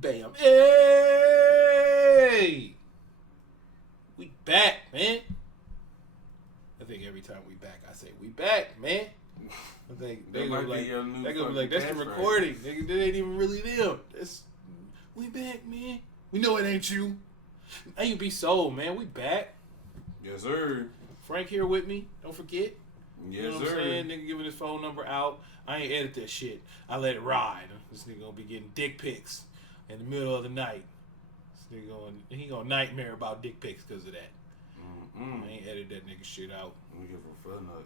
Bam. Hey! We back, man. I think every time we back, I say, we back, man. I think they gonna be like, that's the recording. Nigga, that ain't even really them. We back, man. We know it ain't you. Ain't be soul, man. We back. Yes, sir. Frank here with me. Don't forget. Yes, you know what sir. I'm saying? Nigga giving his phone number out. I ain't edit that shit. I let it ride. This nigga gonna be getting dick pics in the middle of the night. This nigga gonna nightmare about dick pics because of that. I ain't edit that nigga shit out. Let me give him a fun nut.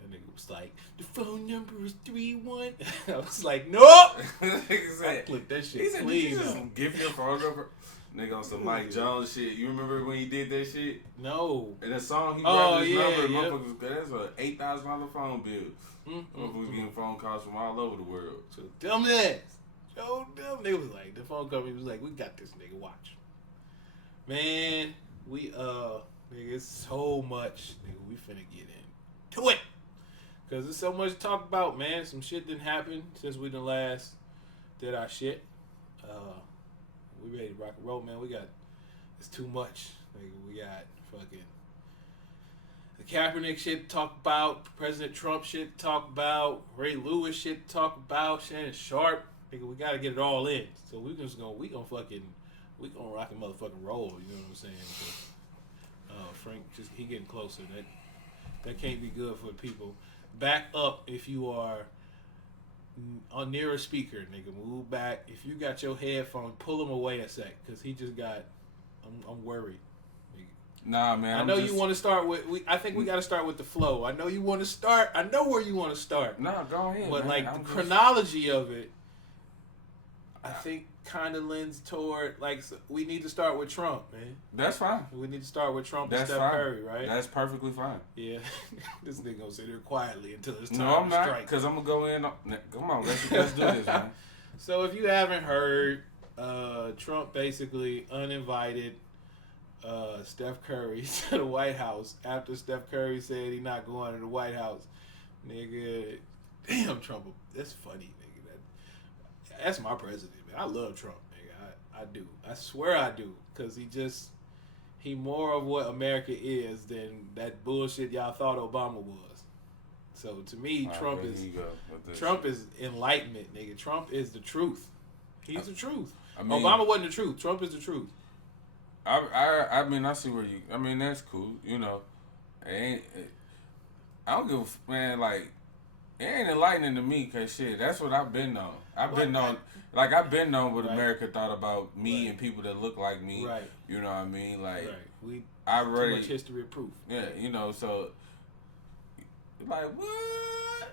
That nigga was like, the phone number is 31. I was like, nope. I clicked that shit. He said, please. Did you just give your phone number? Nigga on some Mike Jones shit. You remember when he did that shit? No. In that song, he grabbed his number. Yep. Motherfuckers, that's an $8,000 phone bill. Motherfuckers getting phone calls from all over the world. So dumbass. Yo, dumb. They was like, the phone company was like, we got this nigga. Watch. Man, we, nigga, it's so much. Nigga, we finna get into it. Because there's so much to talk about, man. Some shit didn't happen since we done last did our shit. We ready to rock and roll, man. It's too much. Nigga, we got fucking the Kaepernick shit to talk about, President Trump shit to talk about, Ray Lewis shit to talk about, Shannon Sharp. Nigga, we gotta get it all in. So we gonna rock and motherfucking roll, you know what I'm saying? Frank, he getting closer. That can't be good for people. Back up if you are near a speaker, nigga. Move back. If you got your headphone, pull them away a sec, cause he just got. I'm worried. Nigga. Nah, man. I know you want to start with. I think we got to start with the flow. I know you want to start. I know where you want to start. Nah, go ahead. But man. the chronology of it, I think kind of lends toward we need to start with Trump, man. That's fine. We need to start with Trump That's and Steph fine. Curry, right? That's perfectly fine. Yeah, this nigga gonna sit here quietly until it's time No, I'm to not, strike. because I'm gonna go in. Come on, let's do this, man. So if you haven't heard, Trump basically uninvited Steph Curry to the White House after Steph Curry said he's not going to the White House. Nigga, damn Trump, that's funny, nigga. That's my president, man. I love Trump, nigga. I do. I swear I do, because he more of what America is than that bullshit y'all thought Obama was. So to me, Trump is enlightenment, nigga. Trump is the truth. He's the truth. I mean, Obama wasn't the truth. Trump is the truth. I mean, I see where you. I mean, that's cool. You know, I don't give a man. Like, it ain't enlightening to me, cause shit, that's what I've been on. I've been on what right. America thought about me and people that look like me. Right. You know what I mean? Like, we already too much history of proof. Yeah, you know, so like what?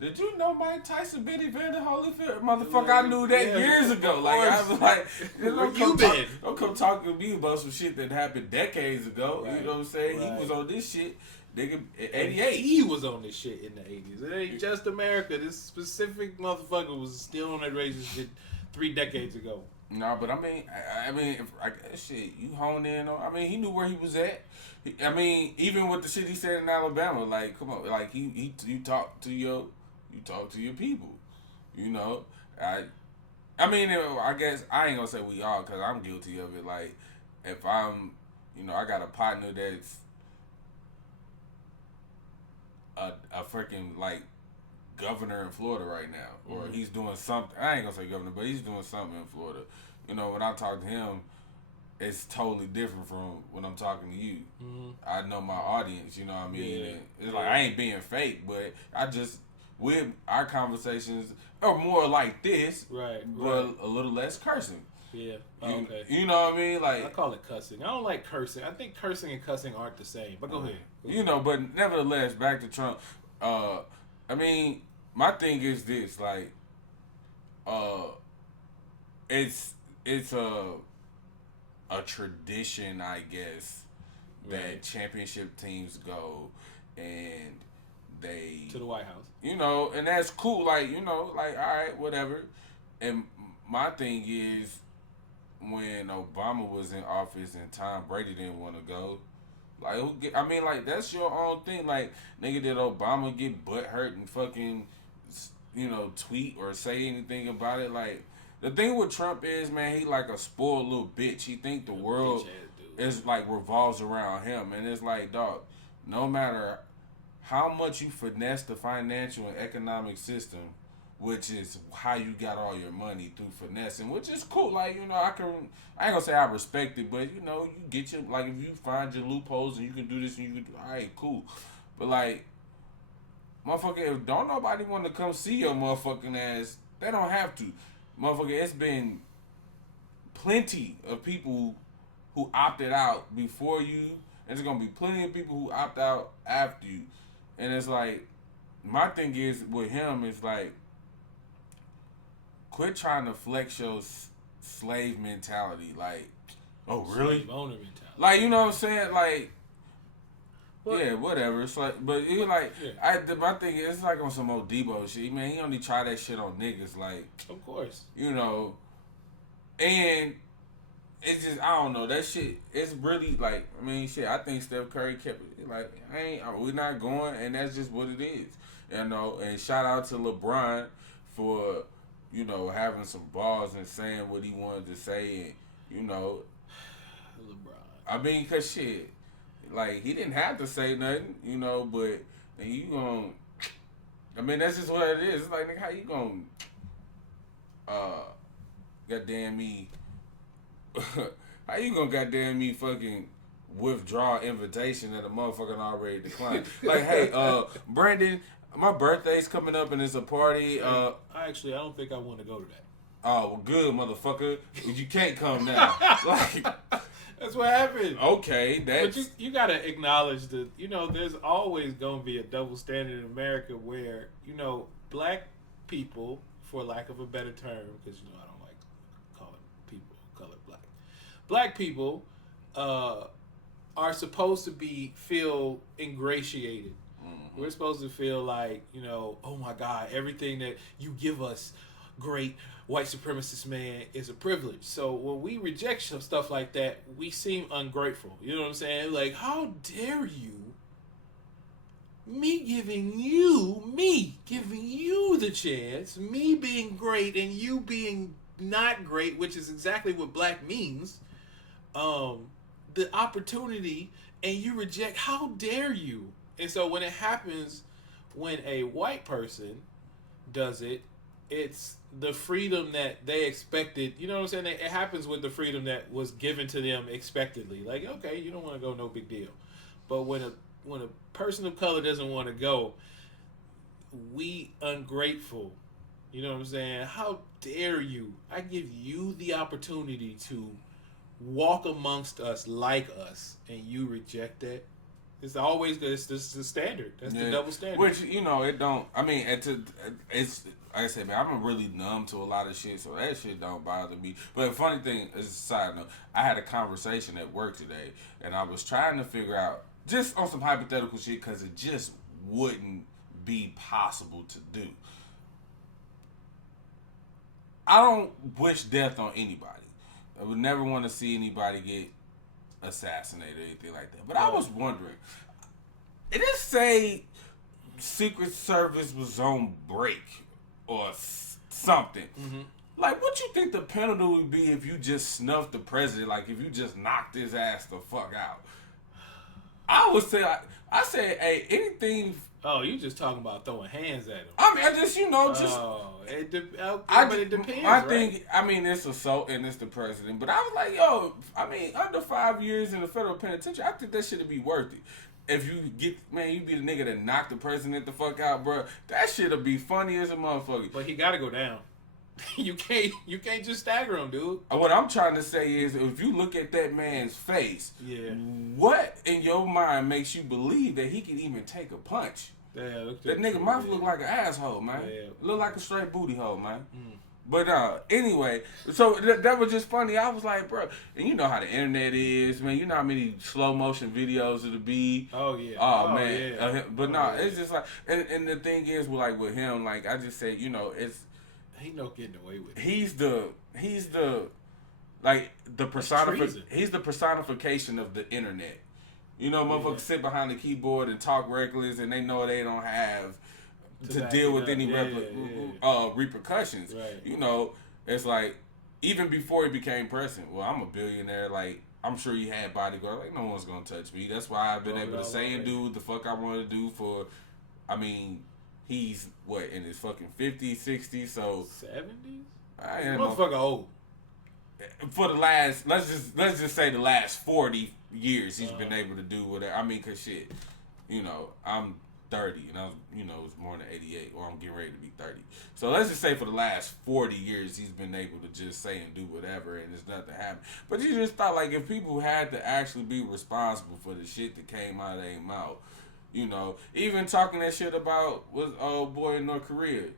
Did you know Mike Tyson been Evander Holyfield? Motherfucker, I knew that years ago. Like, I was like, don't come talking to me about some shit that happened decades ago. Right. You know what I'm saying? Right. He was on this shit, nigga, in 88. He was on this shit in the 80s. It ain't just America. This specific motherfucker was still on that racist shit 3 decades ago. No, but I mean, shit, you honed in on. I mean, he knew where he was at. I mean, even with the shit he said in Alabama, like, come on, like you talk to your people. You know, I mean, I guess I ain't gonna say we all, cause I'm guilty of it. Like, if I'm, I got a partner that's a freaking like governor in Florida right now, or he's doing something. I ain't gonna say governor, but he's doing something in Florida. When I talk to him, it's totally different from when I'm talking to you. Mm-hmm. I know my audience, you know what I mean? Yeah. It's like, I ain't being fake, but with our conversations are more like this, but a little less cursing. Yeah. Okay. You know what I mean? Like, I call it cussing. I don't like cursing. I think cursing and cussing aren't the same. But go ahead. But nevertheless, back to Trump. I mean, my thing is this, like, it's a tradition, I guess, that championship teams go and they to the White House. And that's cool. Like, all right, whatever. And my thing is, when Obama was in office and Tom Brady didn't want to go, like, that's your own thing. Like, nigga, did Obama get butthurt and fucking, tweet or say anything about it? Like, The thing with Trump is, man, he like a spoiled little bitch. He think the world is like revolves around him, and it's like, dog, no matter how much you finesse the financial and economic system, which is how you got all your money through finessing, which is cool. Like, you know, I ain't gonna say I respect it, but you know, you get your, like, if you find your loopholes and you can do this and you can do, all right, cool. But like, motherfucker, if don't nobody want to come see your motherfucking ass, they don't have to. Motherfucker, it's been plenty of people who opted out before you, and there's gonna be plenty of people who opt out after you. And it's like, my thing is with him is like, quit trying to flex your slave mentality. Like, oh really? Slave owner mentality. Like, you know what I'm saying? Like, what? Yeah, whatever. It's like, but you like, my thing is, it's like on some old Debo shit. Man, he only try that shit on niggas. Like, of course, you know, and it's just, I don't know, that shit. It's really like, I mean, shit. I think Steph Curry kept it like, we're not going, and that's just what it is. You know, and shout out to LeBron for, you know, having some balls and saying what he wanted to say, and you know, LeBron. I mean, cause shit, like, he didn't have to say nothing, you know, but you gon', I mean, that's just what it is. It's like, nigga, how you gon', goddamn me, how you gon' goddamn me fucking withdraw invitation that a motherfucker already declined? Like, hey, Brandon, my birthday's coming up and it's a party. I don't think I want to go to that. Oh, well, good, motherfucker. You can't come now. Like, that's what happened. Okay, that's... But you gotta acknowledge that, you know, there's always gonna be a double standard in America where, you know, black people, for lack of a better term, because, you know, I don't like calling people colored black. Black people are supposed to feel ingratiated. Mm-hmm. We're supposed to feel like, you know, oh my God, everything that you give us, great white supremacist man, is a privilege. So when we reject some stuff like that, we seem ungrateful. You know what I'm saying? Like, how dare you? Me giving you the chance, me being great and you being not great, which is exactly what black means. The opportunity, and you reject. How dare you? And so when it happens, when a white person does it, it's the freedom that they expected. You know what I'm saying? It happens with the freedom that was given to them expectedly. Like, okay, you don't want to go, no big deal. But when a person of color doesn't want to go, we ungrateful. You know what I'm saying? How dare you? I give you the opportunity to walk amongst us like us, and you reject that. It's always good. It's just the standard. That's the double standard. Which, you know, it don't. I mean, it's like I said, man, I'm really numb to a lot of shit, so that shit don't bother me. But the funny thing is, a side note, I had a conversation at work today, and I was trying to figure out, just on some hypothetical shit, because it just wouldn't be possible to do. I don't wish death on anybody. I would never want to see anybody get assassinated or anything like that. But I was wondering, it didn't say Secret Service was on break or something. Mm-hmm. Like, what you think the penalty would be if you just snuffed the president? Like, if you just knocked his ass the fuck out? I would say, I said, hey, anything. Oh, you just talking about throwing hands at him? I mean, I just, you know, just. But it depends. I think, I mean, it's assault and it's the president. But I was like, yo, I mean, under 5 years in the federal penitentiary, I think that shit'd be worth it. If you get, man, you be the nigga that knocked the president the fuck out, bro. That shit'll be funny as a motherfucker. But he gotta go down. You can't just stagger him, dude. What I'm trying to say is, if you look at that man's face, what in your mind makes you believe that he can even take a punch? Yeah, that nigga mouth look like an asshole, man. Yeah. Look like a straight booty hole, man. Mm. But anyway, so that was just funny. I was like, bro, and you know how the internet is, man. You know how many slow motion videos it'll be. Oh yeah. Oh man. Yeah. It's just like, and the thing is, with him, like I just said, you know, he no getting away with it. He's the he's the personification of the internet. You know, motherfuckers sit behind the keyboard and talk reckless, and they know they don't have to deal with any repercussions. Right. You know, It's like, even before he became president, well, I'm a billionaire. Like, I'm sure he had bodyguards. Like, no one's gonna touch me. That's why I've been able to say and do what the fuck I want to do for. I mean, he's what, in his fucking 50s, 60s, so 70s. I am motherfucker old. For the last, let's just say the last 40 years, he's been able to do whatever. I mean, cause shit, I'm 30, and I was, was born in 88, or I'm getting ready to be 30. So let's just say for the last 40 years, he's been able to just say and do whatever, and there's nothing happening. But you just thought, like, if people had to actually be responsible for the shit that came out of their mouth, even talking that shit about was old boy in North Korea.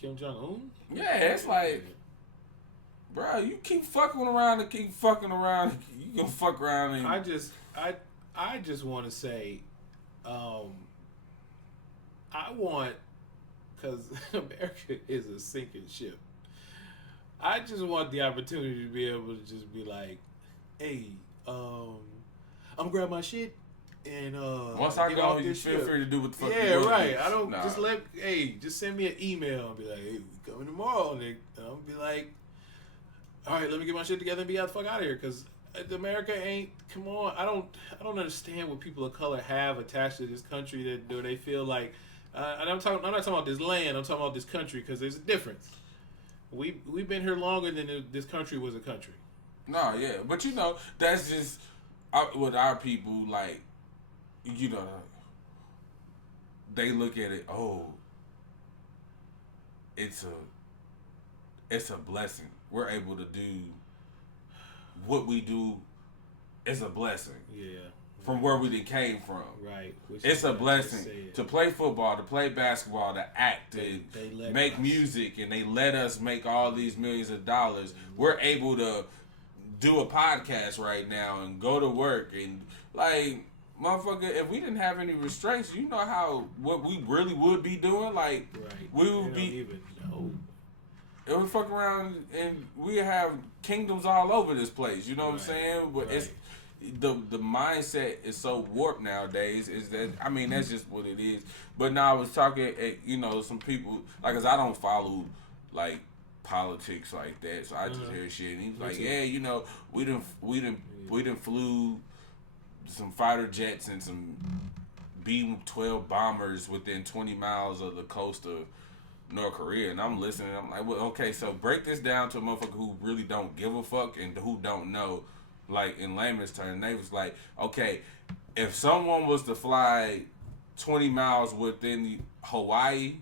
Kim Jong-un? Yeah, it's like, bro, you keep fucking around and keep fucking around. You gonna fuck around and... I just want to say, I want, because America is a sinking ship. I just want the opportunity to be able to just be like, hey, I'm gonna grab my shit and once I go, you feel free to do what the fuck you want. Yeah, right. Do. I don't just send me an email and be like, hey, we coming tomorrow, and I'll be like, all right, let me get my shit together and be out the fuck out of here, because America ain't. Come on, I don't understand what people of color have attached to this country that do they feel like. And I'm not talking about this land. I'm talking about this country, because there's a difference. We've been here longer than this country was a country. No, yeah, but that's just with our people. Like, they look at it. Oh, it's a blessing. We're able to do what we do. It's a blessing. Yeah. From where we came from. Right. It's a blessing to play football, to play basketball, to act, to make music, and they let us make all these millions of dollars. We're able to do a podcast right now and go to work and, like, motherfucker, if we didn't have any restraints, what we really would be doing? Like, we would be... It would fuck around and we have kingdoms all over this place. You know what I'm saying? But it's the mindset is so warped nowadays. Is that, I mean, that's just what it is. But now I was talking, some people, like, 'cause I don't follow like politics like that, so I just hear shit. And he's like, yeah, we done flew some fighter jets and some B-12 bombers within 20 miles of the coast of North Korea, and I'm listening. I'm like, well, okay, so break this down to a motherfucker who really don't give a fuck and who don't know, like, in layman's terms. They was like, okay, if someone was to fly 20 miles within Hawaii,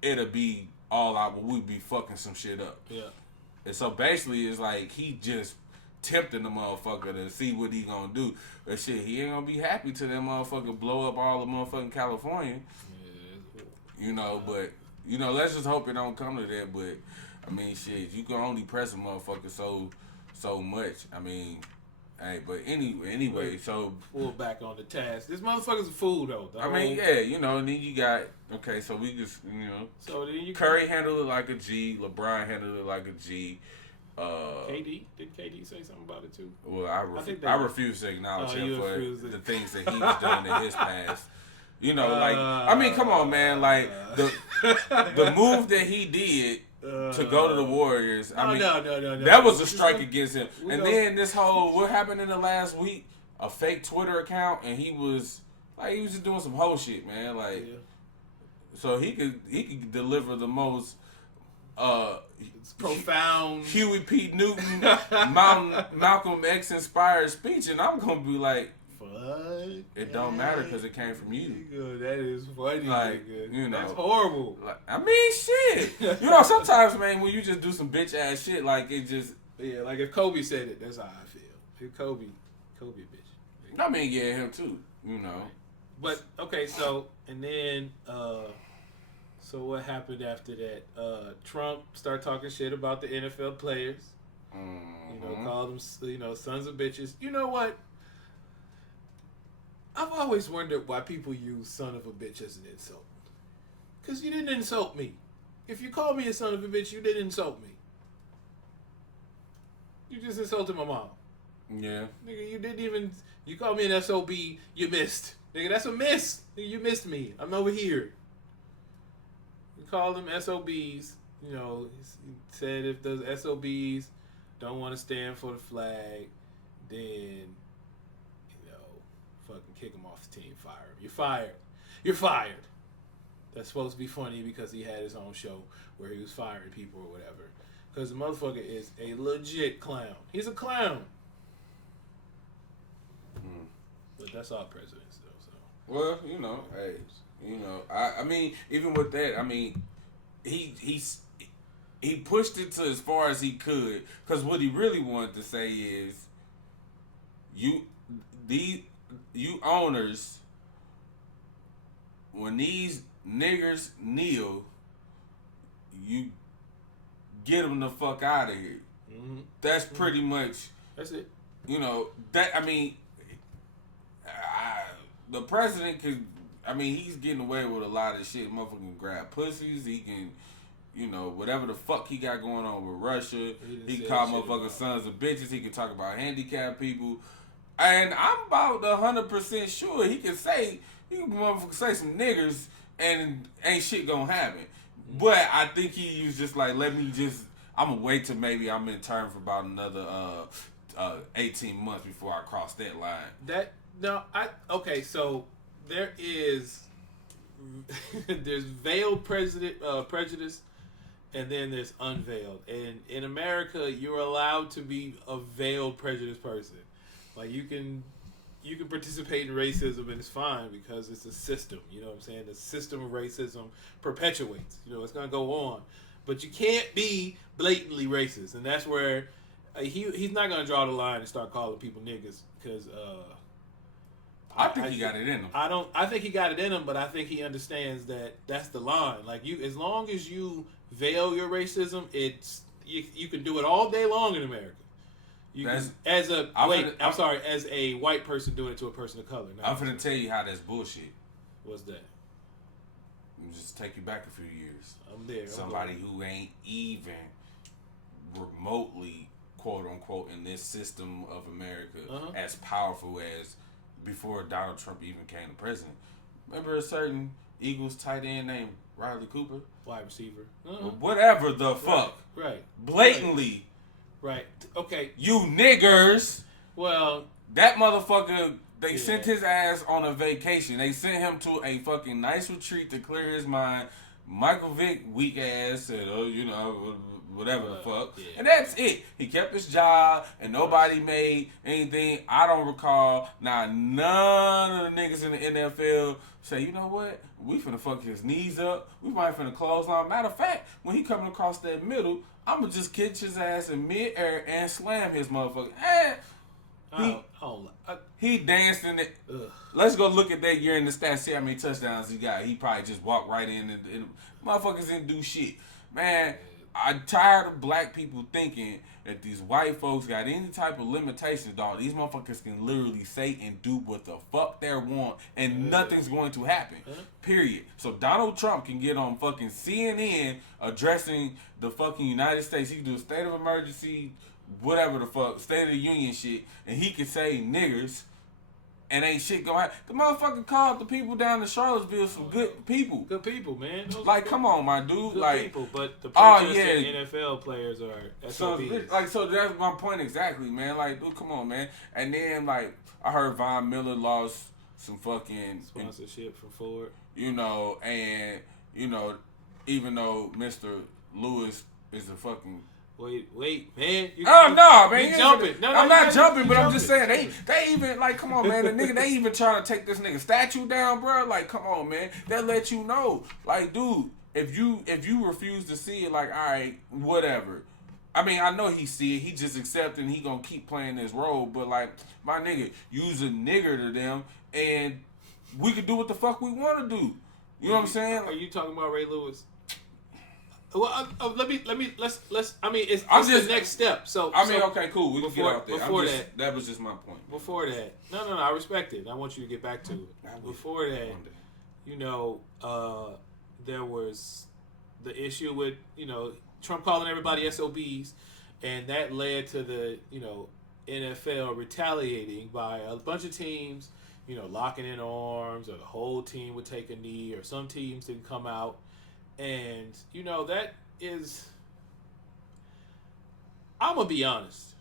it'll be all out. We'd be fucking some shit up. Yeah. And so basically, it's like he just tempting the motherfucker to see what he gonna do. But shit, he ain't gonna be happy till that motherfucker blow up all the motherfucking California. Yeah. But. Let's just hope it don't come to that. But I mean, shit, you can only press a motherfucker so much. I mean, hey, but anyway, so pull back on the task. This motherfucker's a fool though. I mean, yeah, and then you got so we just So then you Curry handled it like a G. LeBron handled it like a G. KD, did KD say something about it too? Well, I refuse to acknowledge him for the things that he was doing in his past. I mean, come on, man. Like, the move that he did to go to the Warriors, no. That was a strike against him. And then this whole, what happened in the last week, a fake Twitter account, and he was just doing some whole shit, man. Like, so he could deliver the most profound Huey P. Newton, Malcolm X inspired speech, and I'm gonna be like, it don't matter because it came from you. That is funny. Like, that's horrible. Like, I mean, shit. Sometimes, man, when you just do some bitch ass shit, like, it just... Yeah, like if Kobe said it, that's how I feel. If Kobe bitch. I mean, yeah, him too, But, okay, so, and then, so what happened after that? Trump started talking shit about the NFL players. Called them, sons of bitches. You know what? I've always wondered why people use son of a bitch as an insult. Because you didn't insult me. If you call me a son of a bitch, you didn't insult me. You just insulted my mom. Yeah. Nigga, you didn't even... You called me an SOB, you missed. Nigga, that's a miss. Nigga, you missed me. I'm over here. You call them SOBs, you know, he said if the SOBs don't want to stand for the flag, then, you know, fucking kick him off the team, fire him. You're fired. You're fired. That's supposed to be funny because he had his own show where he was firing people or whatever. Because the motherfucker is a legit clown. He's a clown. But that's our presidents, though. So. Well, you know, hey, you know, I mean, even with that, I mean, he pushed it to as far as he could, because what he really wanted to say is, you owners, when these niggers kneel, you get them the fuck out of here. Mm-hmm. That's pretty much. That's it. You know that. I mean, the president could. I mean, he's getting away with a lot of shit. Motherfucker can grab pussies. He can, you know, whatever the fuck he got going on with Russia. He can call motherfuckers sons of bitches. He can talk about handicapped people. And I'm about 100% sure he can say, motherfucker say some niggers and ain't shit gonna happen. But I think he was just like, I'm gonna wait till maybe I'm in term for about another 18 months before I cross that line. Okay, so there is there's veiled prejudice, and then there's unveiled. And in America, you're allowed to be a veiled prejudice person. Like you can participate in racism and it's fine because it's a system. You know what I'm saying? The system of racism perpetuates. You know, it's gonna go on, but you can't be blatantly racist, and that's where he's not gonna draw the line and start calling people niggas because. I think he got it in him. I think he got it in him, but I think he understands that that's the line. Like as long as you veil your racism, you can do it all day long in America. As a white person doing it to a person of color. I'm finna tell you how that's bullshit. What's that? Just take you back a few years. I'm there. Somebody who ain't even remotely, quote unquote, in this system of America as powerful as before Donald Trump even became the president. Remember a certain Eagles tight end named Riley Cooper? Wide receiver. Whatever the fuck. Right. Blatantly. Right. Okay. You niggers. Well. That motherfucker, they sent his ass on a vacation. They sent him to a fucking nice retreat to clear his mind. Michael Vick, weak ass, said, whatever the fuck. Yeah. And that's it. He kept his job, and nobody made anything. I don't recall. Now, none of the niggas in the NFL say, you know what? We finna fuck his knees up. We might finna close on. Matter of fact, when he coming across that middle, I'm gonna just catch his ass in midair and slam his motherfucker. He danced in it. Ugh. Let's go look at that year in the stats. See how many touchdowns he got. He probably just walked right in and motherfuckers didn't do shit. Man, I'm tired of black people thinking that these white folks got any type of limitations, dog. These motherfuckers can literally say and do what the fuck they want, and nothing's going to happen. Period. So Donald Trump can get on fucking CNN addressing the fucking United States. He can do a state of emergency, whatever the fuck, state of the union shit, and he can say niggers. And ain't shit going happen. The motherfucker called the people down in Charlottesville some good people. Good people, man. Like, come on, my dude. Good like people, but the protesting NFL players are SOBs. So that's my point exactly, man. Like, dude, come on, man. And then, like, I heard Von Miller lost some fucking sponsorship from Ford. You know, and even though Mr. Lewis is a fucking. Wait, man. Man. You jumping. I'm not jumping, but I'm just saying, they even, like, come on, man. The nigga, they even trying to take this nigga statue down, bro. Like, come on, man. That let you know. Like, dude, if you refuse to see it, like, all right, whatever. I mean, I know he see it. He just accepting he gonna keep playing this role. But, like, my nigga, you's a nigger to them, and we can do what the fuck we want to do. You know what I'm saying? Are you talking about Ray Lewis? Well, let's. I mean, it's the next step. So okay, cool. We can get out there. That was just my point. Before that, no, I respect it. I want you to get back to it. Before that, there was the issue with Trump calling everybody SOBs, and that led to the NFL retaliating by a bunch of teams, locking in arms, or the whole team would take a knee, or some teams didn't come out. And, that is, I'm gonna be honest,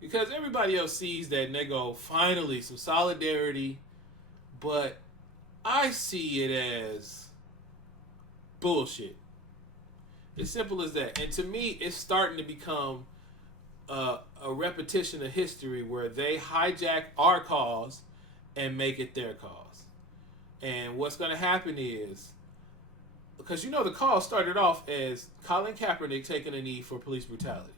because everybody else sees that and they go, finally some solidarity, but I see it as bullshit. As simple as that. And to me, it's starting to become a repetition of history where they hijack our cause and make it their cause. And what's going to happen is, because the cause started off as Colin Kaepernick taking a knee for police brutality.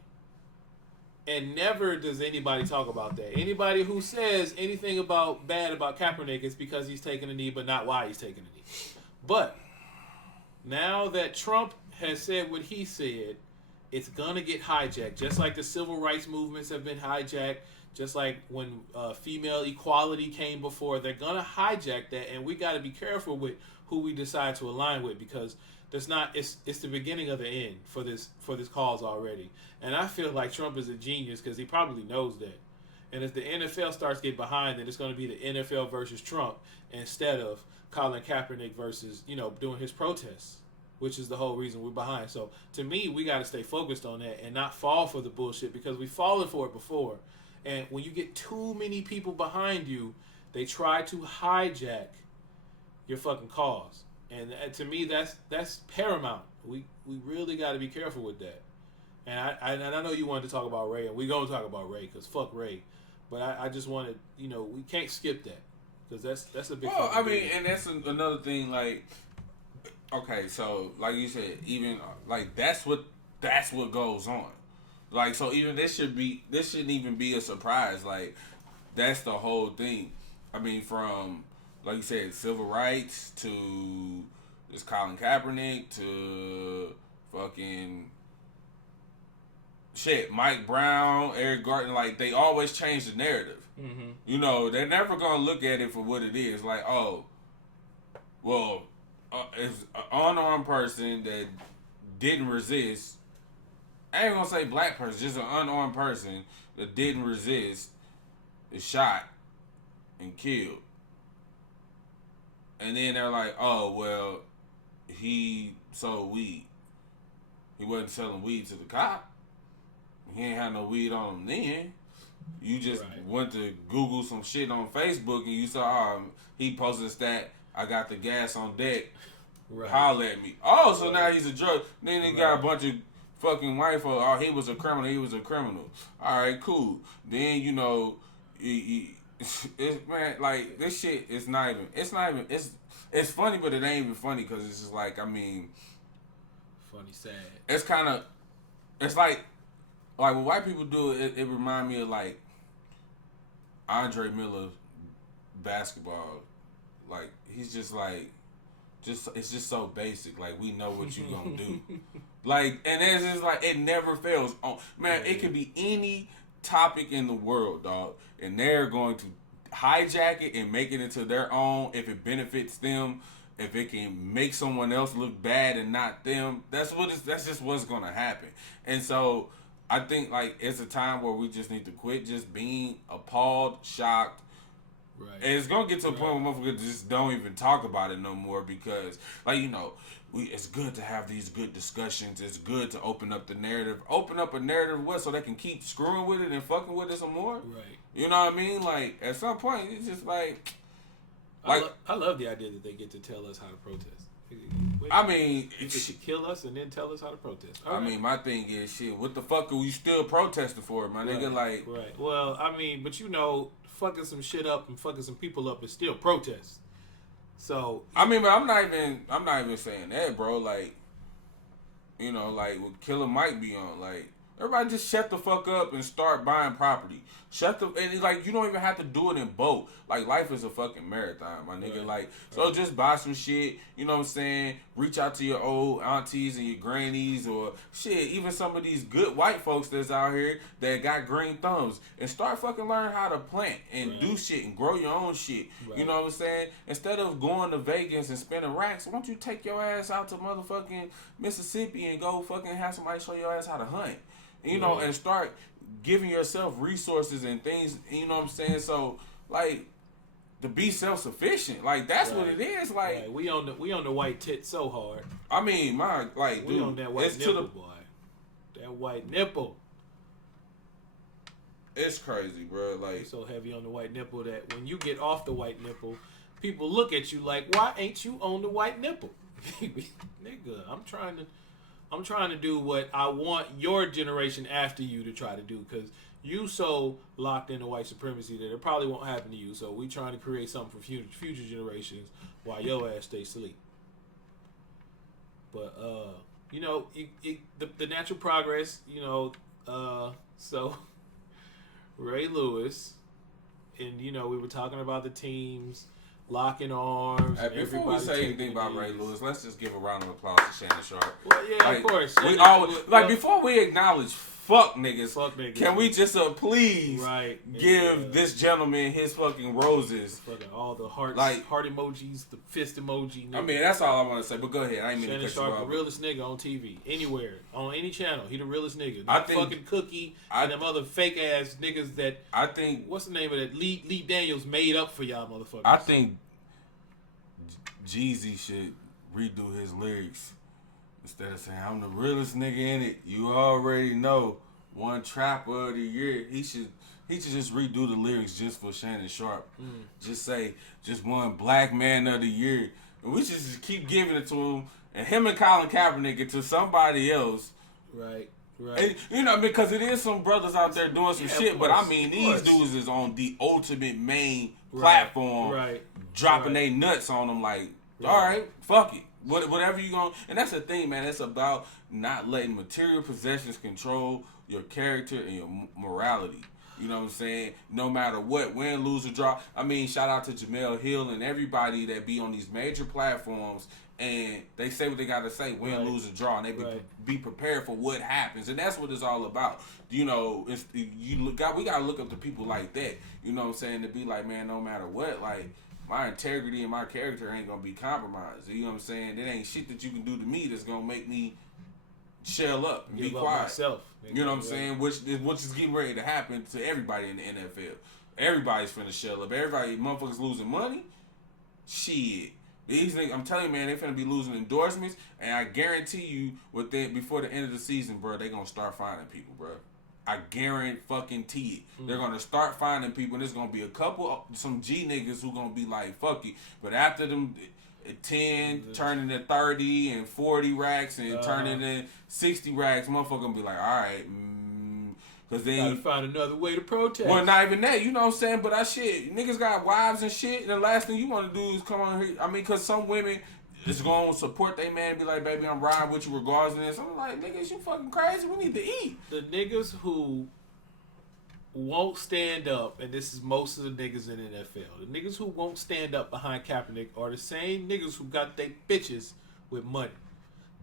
And never does anybody talk about that. Anybody who says anything bad about Kaepernick is because he's taking a knee, but not why he's taking a knee. But now that Trump has said what he said, it's gonna get hijacked. Just like the civil rights movements have been hijacked, just like when female equality came before, they're gonna hijack that, and we got to be careful with who we decide to align with, because it's the beginning of the end for this cause already. And I feel like Trump is a genius because he probably knows that. And if the NFL starts getting behind, then it's going to be the NFL versus Trump instead of Colin Kaepernick versus doing his protests, which is the whole reason we're behind. So to me, we got to stay focused on that and not fall for the bullshit, because we've fallen for it before. And when you get too many people behind you, they try to hijack your fucking cause. And to me, that's paramount. We really got to be careful with that. And I know you wanted to talk about Ray, and we're going to talk about Ray, because fuck Ray. But I just wanted, we can't skip that, because that's a big. Well, I mean, and that's another thing. Like, okay, so like you said, even like that's what goes on. Like, so even this shouldn't even be a surprise. Like, that's the whole thing. I mean, from like you said, civil rights to this Colin Kaepernick to fucking shit, Mike Brown, Eric Gardner, like, they always change the narrative. Mm-hmm. They're never gonna look at it for what it is. Like, oh, well, it's an unarmed person that didn't resist. I ain't gonna say black person, just an unarmed person that didn't resist is shot and killed. And then they're like, oh, well, he sold weed. He wasn't selling weed to the cop. He ain't had no weed on him then. You just went to Google some shit on Facebook and you saw he posted a stat, I got the gas on deck. Right. Holler at me. Oh, so now he's a drug. Then he got a bunch of fucking white folks. Oh, he was a criminal. All right, cool. Then, it's man, like, this shit is not even. It's funny, but it ain't even funny, because it's just like, I mean, funny, sad. It's kind of, it's like when white people do it, it remind me of like Andre Miller basketball. Like, he's just like, it's just so basic. Like, we know what you gonna do. Like, and it's just like, it never fails. Oh man, it could be any topic in the world, dog, and they're going to hijack it and make it into their own if it benefits them, if it can make someone else look bad and not them. That's just what's gonna happen. And so I think, like, it's a time where we just need to quit just being appalled, shocked. Right. And it's gonna get to a point where motherfuckers just don't even talk about it no more, because, like, it's good to have these good discussions. It's good to open up the narrative. Open up a narrative so they can keep screwing with it and fucking with it some more. Right. You know what I mean? Like, at some point, it's just like I love the idea that they get to tell us how to protest. I mean, they should kill us and then tell us how to protest. I mean, my thing is, shit, what the fuck are we still protesting for, my nigga? Like, right. Well, I mean, but fucking some shit up and fucking some people up is still protest. So I mean, but I'm not even saying that, bro. Like, like what Killer Mike be on, like, everybody just shut the fuck up and start buying property. And like, you don't even have to do it in bulk. Like, life is a fucking marathon, my nigga. Right. Like, so just buy some shit, you know what I'm saying? Reach out to your old aunties and your grannies, or shit, even some of these good white folks that's out here that got green thumbs, and start fucking learning how to plant and do shit and grow your own shit. Right. You know what I'm saying? Instead of going to Vegas and spending racks, why don't you take your ass out to motherfucking Mississippi and go fucking have somebody show your ass how to hunt? And start giving yourself resources and things, you know what I'm saying? So, like, to be self-sufficient. Like, that's what it is. Like, we on the white tit so hard. I mean, we dude, on that white nipple, boy. That white nipple. It's crazy, bro. Like, you're so heavy on the white nipple that when you get off the white nipple, people look at you like, why ain't you on the white nipple? Nigga, I'm trying to do what I want your generation after you to try to do, because you so locked into white supremacy that it probably won't happen to you. So we trying to create something for future generations while your ass stays asleep. But you know, the natural progress, you know, so Ray Lewis, and you know, we were talking about the teams locking arms. Hey, before we say anything about Ray Lewis, let's just give a round of applause to Shannon Sharp. Well, yeah, like, of course. We always, before we acknowledge fuck niggas, can we just please give this gentleman his fucking roses? Fucking all the heart emojis, the fist emoji. Nigga. I mean, that's all I want to say. But go ahead. I ain't mean to cut you off. Shannon Sharp, the realest nigga on TV, anywhere, on any channel. He the realest nigga. Not fucking Cookie and them other fake ass niggas that. I think. What's the name of that? Lee Daniels made up for y'all motherfuckers. I think Jeezy should redo his lyrics. Instead of saying, I'm the realest nigga in it, you already know, one trapper of the year, he should just redo the lyrics just for Shannon Sharp. Just say, just one black man of the year. And we should just keep giving it to him, and him and Colin Kaepernick it to somebody else. Right. And, you know, because it is some brothers out there doing some shit, but I mean, these dudes is on the ultimate main platform, dropping they nuts on them like, all right, fuck it. Whatever you going, and that's the thing, man. It's about not letting material possessions control your character and your morality. You know what I'm saying? No matter what, win, lose, or draw. I mean, shout out to Jamel Hill and everybody that be on these major platforms, and they say what they got to say, win, lose, or draw, and they be prepared for what happens, and that's what it's all about. You know, we got to look up to people like that. You know what I'm saying? To be like, man, no matter what, like, my integrity and my character ain't gonna be compromised. You know what I'm saying? There ain't shit that you can do to me that's gonna make me shell up and be quiet. Myself, you know what I'm saying? Which is getting ready to happen to everybody in the NFL. Everybody's finna shell up. Everybody, motherfuckers losing money. Shit. These niggas, I'm telling you, man, they finna be losing endorsements, and I guarantee you, before the end of the season, bro, they gonna start finding people, bro. I guarantee it. They're gonna start finding people, and there's gonna be some G niggas who gonna be like, fuck it. But after them 10 turning to 30 and 40 racks and turning to 60 racks, motherfucker gonna be like, all right, because they gotta find another way to protest. Well, not even that, you know what I'm saying? But that shit, niggas got wives and shit, and the last thing you want to do is come on here. I mean, because some women is going to support they man and be like, baby, I'm riding with you regardless of this. I'm like, niggas, you fucking crazy. We need to eat. The niggas who won't stand up, and this is most of the niggas in the NFL, the niggas who won't stand up behind Kaepernick are the same niggas who got they bitches with money.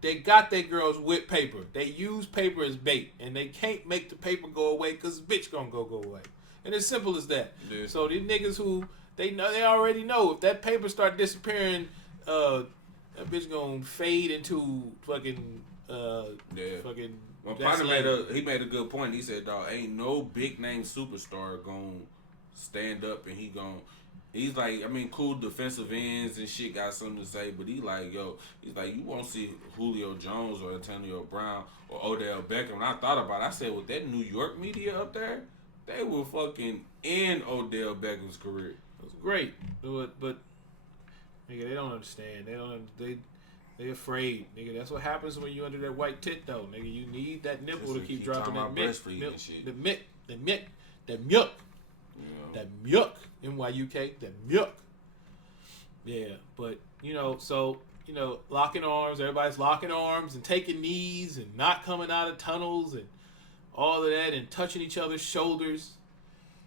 They got their girls with paper. They use paper as bait, and they can't make the paper go away because the bitch gonna go away. And it's simple as that. Yeah. So these niggas who they already know if that paper start disappearing, that bitch gonna fade into fucking fucking. My partner made a good point. He said, "Dog, ain't no big name superstar gonna stand up and he's like, I mean, cool defensive ends and shit got something to say, but he's like, you won't see Julio Jones or Antonio Brown or Odell Beckham." And I thought about it. I said, with that New York media up there, they will fucking end Odell Beckham's career. It was great, but nigga, they don't understand. They afraid, nigga. That's what happens when you under that white tit, though, nigga. You need that nipple to keep dropping that milk. That milk. Yeah. That milk. MYUK. That milk. Yeah, but locking arms. Everybody's locking arms and taking knees and not coming out of tunnels and all of that and touching each other's shoulders.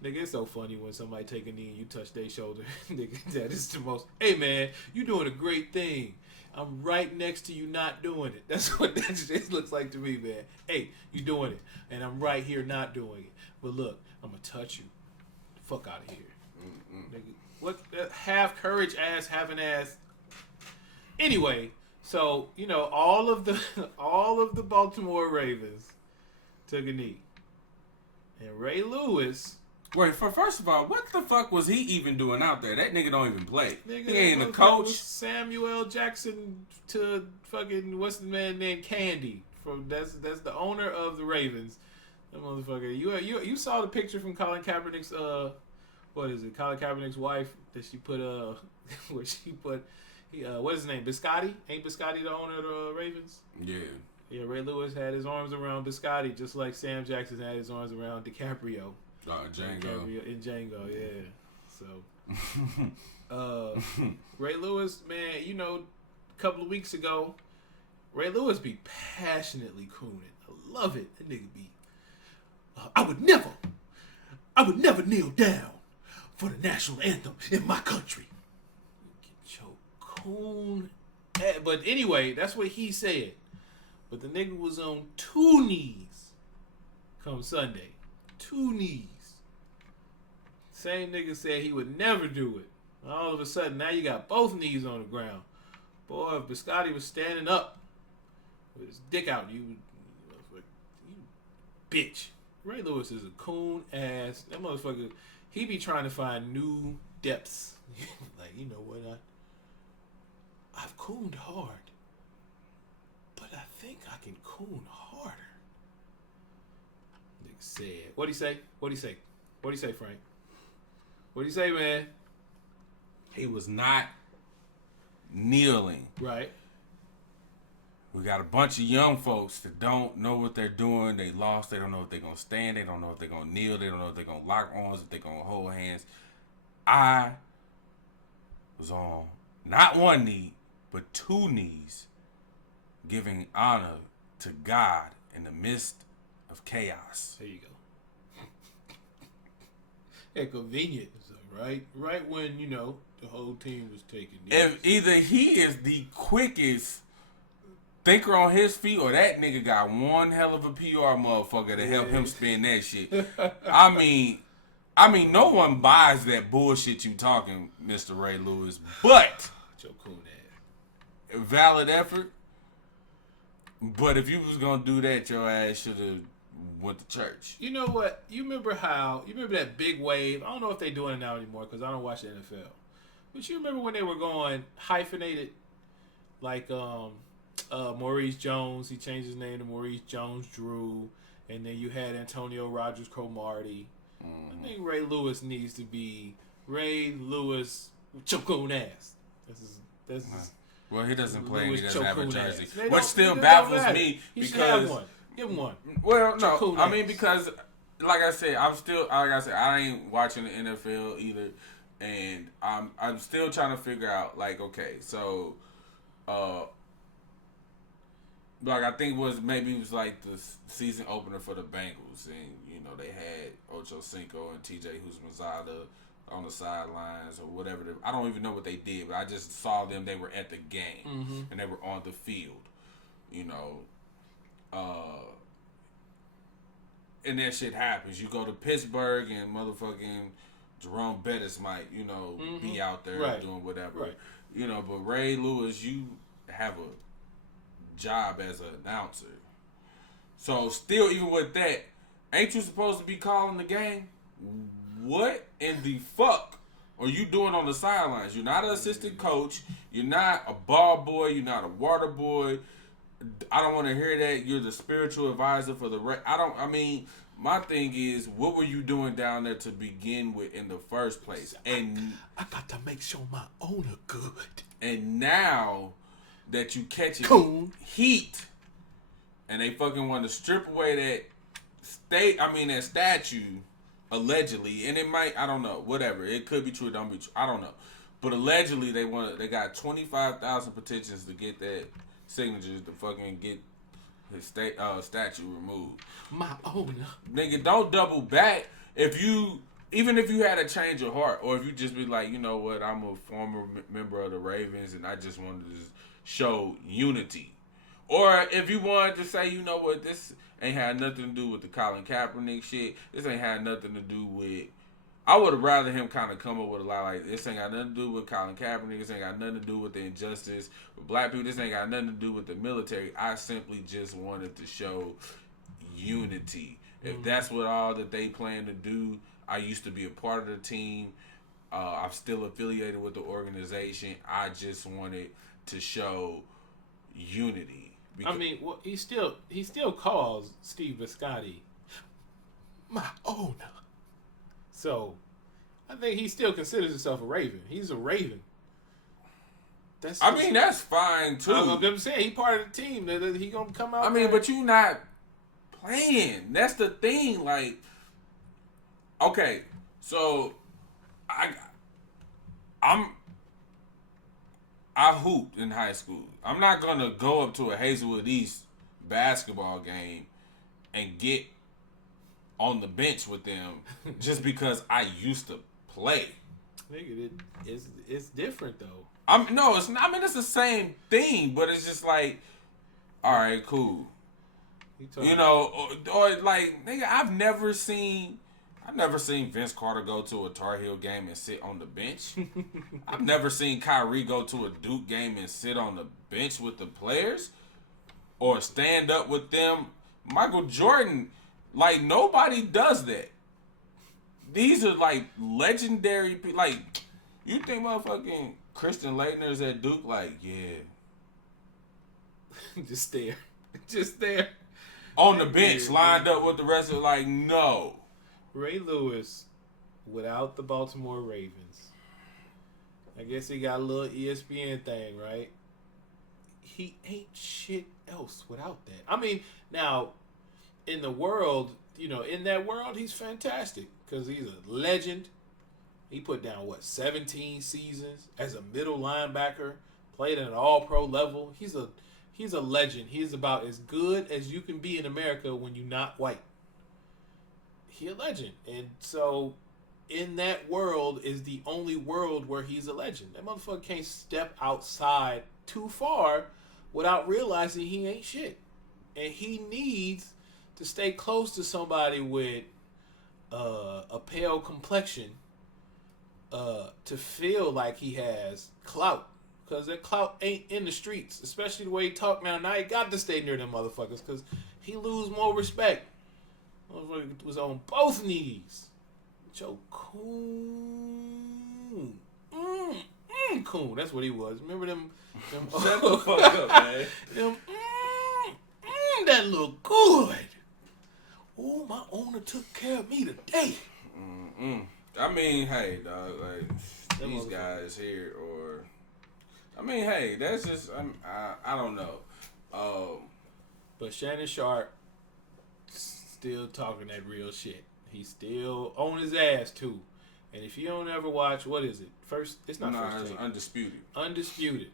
Nigga, it's so funny when somebody take a knee and you touch their shoulder. Nigga, that is the most. Hey man, you doing a great thing. I'm right next to you not doing it. That's what that just looks like to me, man. Hey, you doing it. And I'm right here not doing it. But look, I'm going to touch you. Fuck out of here. Nigga, what have courage ass, having ass. Anyway, so, all of the Baltimore Ravens took a knee. And Ray Lewis, Wait, first of all, what the fuck was he even doing out there? That nigga don't even play. Nigga, He ain't a that coach. was Samuel Jackson to fucking what's the man named Candy from that's the owner of the Ravens. That motherfucker. You saw the picture from Colin Kaepernick's what is it? Colin Kaepernick's wife that she put where she put what is his name? Biscotti? Ain't Biscotti the owner of the Ravens? Yeah. Yeah, Ray Lewis had his arms around Biscotti just like Sam Jackson had his arms around DiCaprio. Django. In Django, yeah. So, Ray Lewis, man, you know, a couple of weeks ago, Ray Lewis be passionately crooning. I love it. That nigga be, I would never kneel down for the national anthem in my country. Get your coon. But anyway, that's what he said. But the nigga was on 2 knees come Sunday. 2 knees. Same nigga said he would never do it. All of a sudden, now you got both knees on the ground. Boy, if Biscotti was standing up with his dick out, you bitch. Ray Lewis is a coon ass. That motherfucker, he be trying to find new depths. Like, you know what, I've cooned hard, but I think I can coon harder. Nigga said, what'd he say? What'd he say? What'd he say, Frank? What'd he say, man? He was not kneeling. Right. We got a bunch of young folks that don't know what they're doing. They lost. They don't know if they're going to stand. They don't know if they're going to kneel. They don't know if they're going to lock arms, if they're going to hold hands. I was on not 1 knee, but 2 knees, giving honor to God in the midst of chaos. There you go. Yeah, convenient. Right when, you know, the whole team was taking knees. If either he is the quickest thinker on his feet, or that nigga got one hell of a PR motherfucker to help him spin that shit. I mean, no one buys that bullshit you talking, Mr. Ray Lewis. But your cool ass. Valid effort. But if you was gonna do that, your ass should have went to church. You know what? You remember that big wave? I don't know if they're doing it now anymore because I don't watch the NFL. But you remember when they were going hyphenated, like Maurice Jones? He changed his name to Maurice Jones-Drew, and then you had Antonio Rogers-Cromartie. Mm-hmm. I think Ray Lewis needs to be Ray Lewis Chocoon ass. This is well, he doesn't play and Lewis he doesn't have a jersey. Which Which still baffles me he because have one. Give him one. Well, no, Chocoon I mean ass. because like I said, I ain't watching the NFL either, and I'm still trying to figure out like, okay, so like I think it was like the season opener for the Bengals, and you know they had Ocho Cinco and TJ Houshmandzadeh on the sidelines or whatever. I don't even know what they did, but I just saw them. They were at the game and they were on the field, you know. And that shit happens. You go to Pittsburgh and motherfucking Jerome Bettis might, you know, be out there doing whatever, you know. But Ray Lewis, you have a job as an announcer, so still, even with that, ain't you supposed to be calling the game? What in the fuck are you doing on the sidelines? You're not an assistant coach. You're not a ball boy. You're not a water boy. I don't want to hear that. You're the spiritual advisor for the my thing is, what were you doing down there to begin with in the first place? And I got to make sure my owner good. And now that you catch Coon. heat, and they fucking want to strip away that statue, allegedly, and it might, I don't know, whatever. It could be true, don't be true. I don't know. But allegedly, they got 25,000 petitions to get that signatures to fucking get his statue removed. My owner. Nigga, don't double back. Even if you had a change of heart, or if you just be like, you know what, I'm a former member of the Ravens and I just wanted to show unity. Or if you wanted to say, you know what, this ain't had nothing to do with the Colin Kaepernick shit. This ain't had nothing to do with... I would have rather him kind of come up with a lot like, this ain't got nothing to do with Colin Kaepernick. This ain't got nothing to do with the injustice with black people. This ain't got nothing to do with the military. I simply just wanted to show unity. If that's what all that they plan to do, I used to be a part of the team. I'm still affiliated with the organization. I just wanted to show unity. I mean, well, he still calls Steve Biscotti my owner. So, I think he still considers himself a Raven. He's a Raven. That's fine too. I'm saying he part of the team. He gonna come out. I mean, but you not playing. That's the thing. Like, okay, so I hooped in high school. I'm not gonna go up to a Hazelwood East basketball game and get on the bench with them just because I used to play. Nigga, it's different though. It's not. I mean, it's the same thing, but it's just like, all right, cool. You know, or like, nigga, I've never seen Vince Carter go to a Tar Heel game and sit on the bench. I've never seen Kyrie go to a Duke game and sit on the bench with the players or stand up with them. Michael Jordan, like, nobody does that. These are like legendary people. Like, you think motherfucking Christian Laettner's at Duke? Like, yeah. Just there. On the bench, lined up with the rest of, like, no. Ray Lewis, without the Baltimore Ravens, I guess he got a little ESPN thing, right? He ain't shit else without that. I mean, now, in the world, in that world, he's fantastic because he's a legend. He put down, 17 seasons as a middle linebacker, played at an all-pro level. He's a legend. He's about as good as you can be in America when you're not white. He a legend. And so in that world is the only world where he's a legend. That motherfucker can't step outside too far without realizing he ain't shit. And he needs to stay close to somebody with a pale complexion to feel like he has clout. Because that clout ain't in the streets. Especially the way he talk now. Now he got to stay near them motherfuckers because he lose more respect. Motherfucker was on both knees. Joe Coon. Coon. That's what he was. Remember them Shut the fuck up, man. That look good. Oh, my owner took care of me today. I mean, hey, dog, like, these guys here, or, I mean, hey, that's just, I don't know. But Shannon Sharp still talking that real shit. He's still on his ass too. And if you don't ever watch, what is it? It's Undisputed. Undisputed.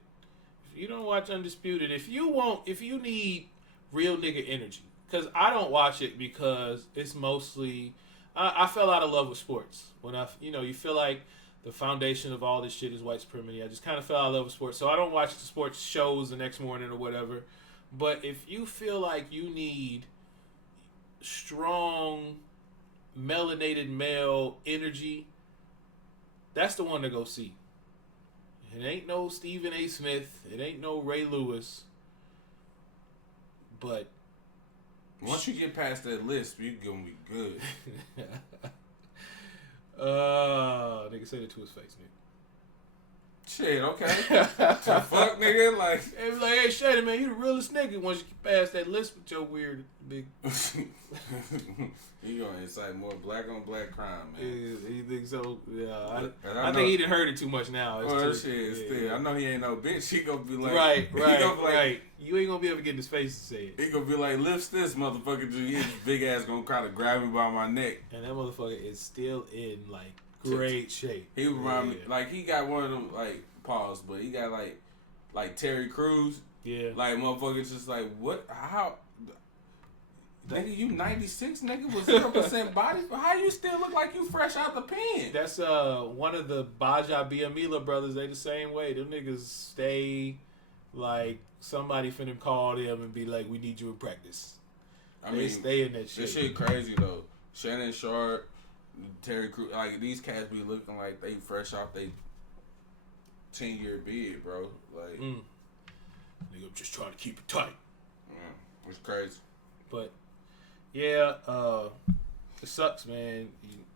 If you don't watch Undisputed, if you need real nigga energy, because I don't watch it because it's mostly, I fell out of love with sports. When you feel like the foundation of all this shit is white supremacy. I just kind of fell out of love with sports. So I don't watch the sports shows the next morning or whatever. But if you feel like you need strong melanated male energy, that's the one to go see. It ain't no Stephen A. Smith. It ain't no Ray Lewis. But once you get past that list, you're gonna be good. Nigga said it to his face, nigga. Shit, okay. The fuck, nigga? Like, they was like, hey, Shady, man, you the realest nigga once you get past that list with your weird big. You gonna incite more black on black crime, man. You think so? Yeah, I think he done heard it too much now. Still, I know he ain't no bitch. He gonna be like, right. You ain't gonna be able to get in his face to say it. He gonna be like, lift this motherfucker. His big ass gonna kind of grab me by my neck. And that motherfucker is still in like great shape. He remind me, like, he got one of them, like, pause, but he got like Terry Crews. Yeah. Like, motherfuckers just like, what? How? Nigga, you 96, nigga, with 0% body? How you still look like you fresh out the pen? That's one of the Baja Biamila brothers. They the same way. Them niggas stay like somebody finna call them and be like, we need you in practice. They stay in that shit. This shit crazy, though. Shannon Sharp, Terry Crews, like, these cats be looking like they fresh off they 10-year bid, bro. Like, nigga, I'm just trying to keep it tight. Yeah, it's crazy. But yeah, it sucks, man.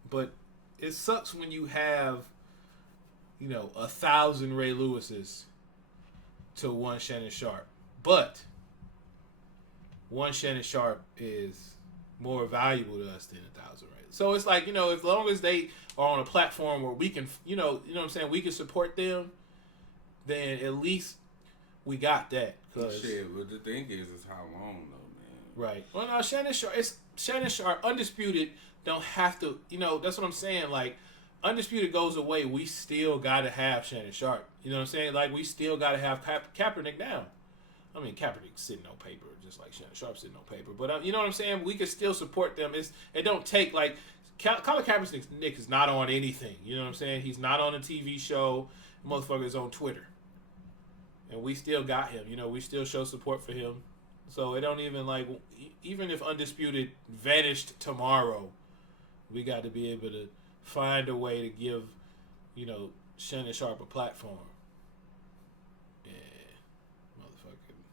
But it sucks when you have, 1,000 Ray Lewises to one Shannon Sharp, but one Shannon Sharp is more valuable to us than 1,000 Ray. So it's like, as long as they are on a platform where we can, you know what I'm saying, we can support them, then at least we got that. Shit, but the thing is how long though, man. Right. Well, no, Shannon Sharp, Undisputed don't have to, that's what I'm saying. Like, Undisputed goes away, we still got to have Shannon Sharp. You know what I'm saying? Like, we still got to have Kaepernick down. I mean, Kaepernick's sitting on paper, just like Shannon Sharp's sitting on paper. But you know what I'm saying? We can still support them. It don't take, like, Colin Kaepernick is not on anything. You know what I'm saying? He's not on a TV show. The motherfucker's on Twitter. And we still got him. We still show support for him. So it don't even, like, even if Undisputed vanished tomorrow, we got to be able to find a way to give, Shannon Sharp a platform. Yeah. Motherfucking.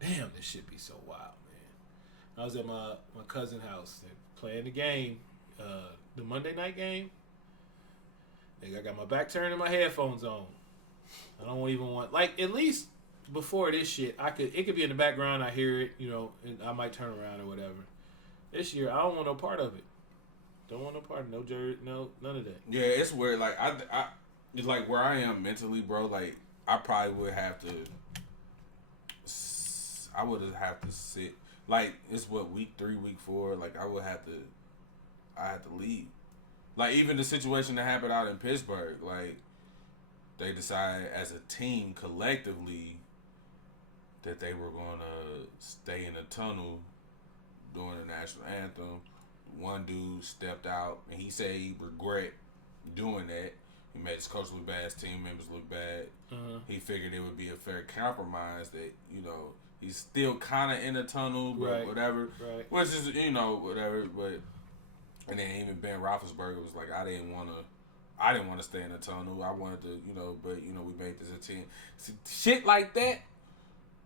Damn, this shit be so wild, man. I was at my cousin's house playing the game, the Monday night game. Nigga, I got my back turned and my headphones on. I don't even want, like, at least before this shit, it could be in the background, I hear it, and I might turn around or whatever. This year, I don't want no part of it. Don't want no part of it. No jersey, no, none of that. Yeah, it's weird. Like, it's like where I am mentally, bro. Like, I probably would have to. I would have to sit. Like, it's what, week 3, week 4. Like, I had to leave. Like, even the situation that happened out in Pittsburgh, like, they decided as a team collectively that they were going to stay in the tunnel during the national anthem. One dude stepped out and he said he regret doing that. He made his coach look bad, his team members look bad. Uh-huh. He figured it would be a fair compromise that, he's still kind of in the tunnel, but right. Whatever. Right. Which is, whatever. But, and then even Ben Roethlisberger was like, I didn't want to stay in the tunnel. I wanted to, but, we made this a team. So, shit like that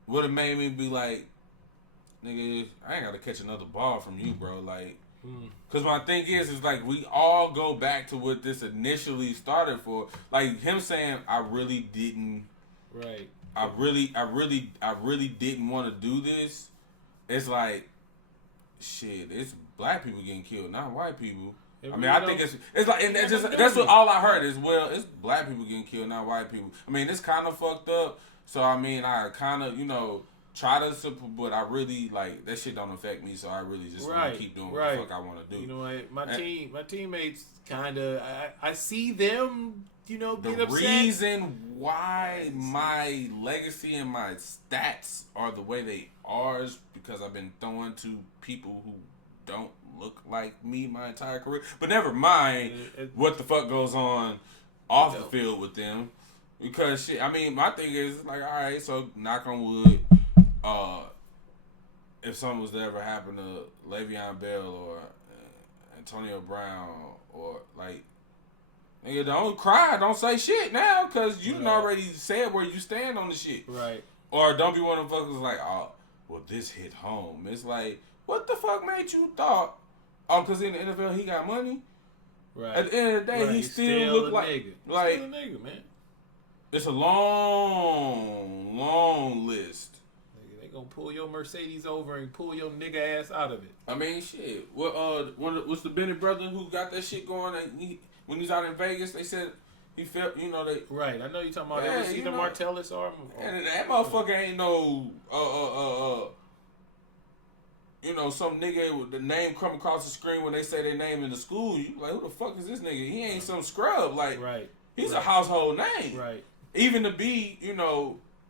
would have made me be like, nigga, I ain't got to catch another ball from you, bro. Like, because my thing is like, we all go back to what this initially started for. Like, him saying, I really didn't. Right. I really didn't want to do this. It's like, shit, it's black people getting killed, not white people. I think it's like, and that's what all I heard is, well, it's black people getting killed, not white people. I mean, it's kind of fucked up. So, I mean, I kind of, try to support, but I really, like, that shit don't affect me, so I really just want to keep doing what the fuck I want to do. You know what? My teammates kind of, I see them, get upset. The reason why my legacy and my stats are the way they are is because I've been throwing to people who don't look like me my entire career. But never mind what the fuck goes on off the field with them. Because shit, I mean, my thing is like, all right, so knock on wood, if something was to ever happen to Le'Veon Bell or Antonio Brown or like, nigga, don't cry, don't say shit now, because you done already said where you stand on the shit. Right. Or don't be one of them fuckers like, oh, well, this hit home. It's like, what the fuck made you thought? Oh, because in the NFL he got money. Right. At the end of the day, he still look like nigga. Like still a nigga, man. It's a long list. Nigga, they gonna pull your Mercedes over and pull your nigga ass out of it. I mean, shit. What? What's the Bennett brother who got that shit going? When he's out in Vegas, they said he felt. They right. I know you talking about. Ever see the Martellus arm? And that motherfucker ain't no some nigga with the name come across the screen when they say their name in the school. You like, who the fuck is this nigga? He ain't some scrub. Like, right. He's a household name. Right. Even to be,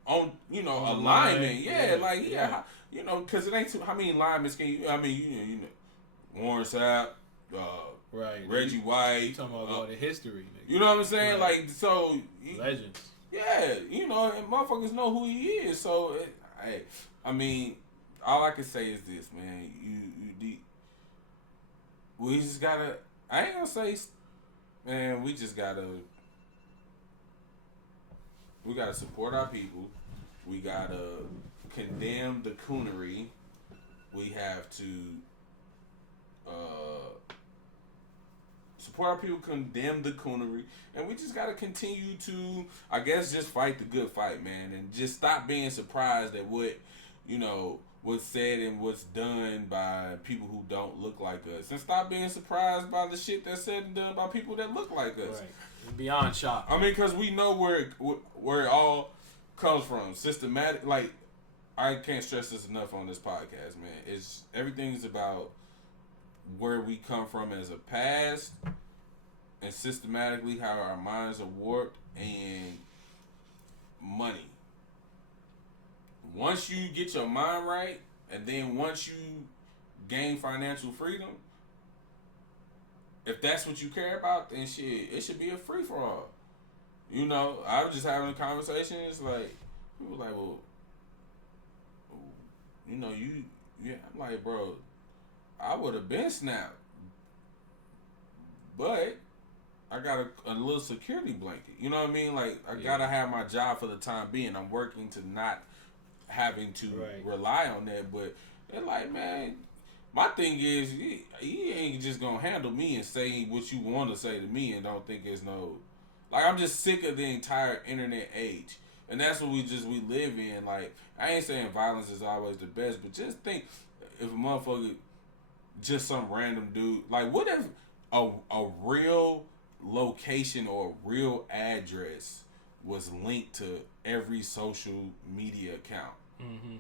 on a lineman. Yeah, like, because it ain't too, how many linemen can you, Warren Sapp, right. Reggie White. You talking about the history, nigga. You know what I'm saying? Right. Like, so. Legends. Yeah, and motherfuckers know who he is. So, all I can say is this, man. We just gotta, I ain't gonna say, man, we gotta support our people. We gotta condemn the coonery. We have to support our people, condemn the coonery, and we just gotta continue to, I guess, just fight the good fight, man, and just stop being surprised at what, what's said and what's done by people who don't look like us, and stop being surprised by the shit that's said and done by people that look like us. Right. Beyond shock. I mean, because we know where it all comes from. Systematic, like, I can't stress this enough on this podcast, man. Everything's about where we come from as a past, and systematically how our minds are warped, and money. Once you get your mind right, and then once you gain financial freedom, if that's what you care about, then shit, it should be a free for all. I was just having a conversation. It's like, people were like, well, I'm like, bro, I would have been snapped, but I got a little security blanket. You know what I mean? Like, I gotta have my job for the time being. I'm working to not having to rely on that. But they're like, man, my thing is, you ain't just gonna handle me and say what you want to say to me and don't think it's no. Like, I'm just sick of the entire internet age. And that's what we live in. Like, I ain't saying violence is always the best, but just think if a motherfucker, just some random dude, like, what if a real location or a real address was linked to every social media account? Mm-hmm.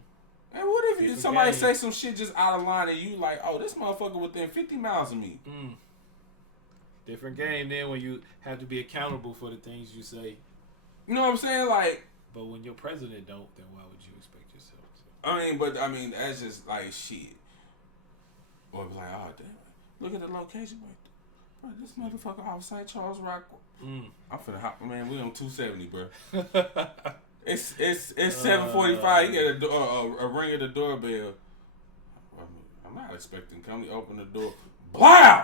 And what if somebody say some shit just out of line and you like, oh, this motherfucker within 50 miles of me? Different game then when you have to be accountable for the things you say. You know what I'm saying? Like, but when your president don't, then why would you expect yourself to? I mean, that's just like shit. Or be like, oh damn, look at the location right there. Bro, this motherfucker off St. Charles Rock. I'm finna hop, man. We on 270, bro. It's 7:45. You get a ring at the doorbell. I'm not expecting company to open the door. Blow!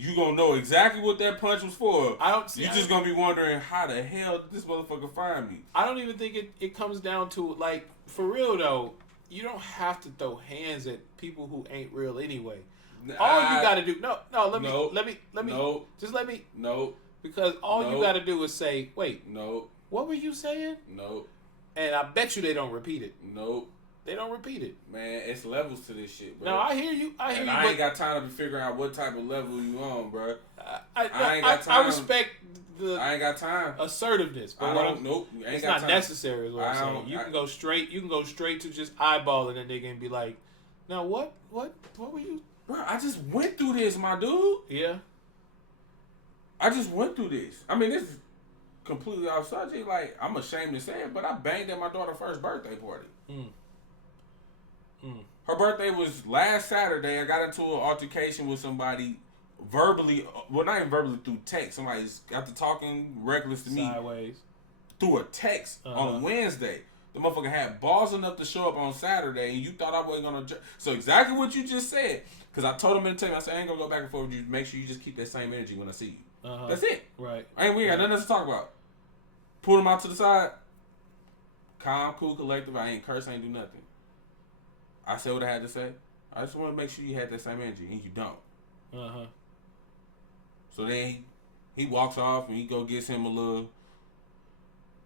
You gonna know exactly what that punch was for. You just gonna be wondering how the hell did this motherfucker find me? I don't even think it comes down to, like, for real though, you don't have to throw hands at people who ain't real anyway. All you gotta do let me because all you gotta do is say, wait, what were you saying? And I bet you they don't repeat it. They don't repeat it. Man, it's levels to this shit, bro. No, I hear you. I ain't got time to be figuring out what type of level you on, bro. I ain't got time. I respect the I ain't got time. Assertiveness. But it's not necessary is what I'm saying. You can go straight to just eyeballing that nigga and be like, now what were you? Bro, I just went through this, my dude. Yeah. I just went through this. I mean, this is completely off subject. Like, I'm ashamed to say it, but I banged at my daughter's first birthday party. Her birthday was last Saturday. I got into an altercation with somebody verbally, well, not even verbally, through text. Somebody got to talking reckless to me sideways through a text on Wednesday. The motherfucker had balls enough to show up on Saturday, and you thought I wasn't gonna. So exactly what you just said. Because I told him in the text, I said, I ain't gonna go back and forth with you. Make sure you just keep that same energy when I see you. That's it. Right. We ain't got nothing else to talk about. Pull him out to the side. Calm, cool, collective. I ain't curse, I ain't do nothing. I said what I had to say. I just want to make sure you had that same energy, and you don't. So then he walks off, and he go gets him a little.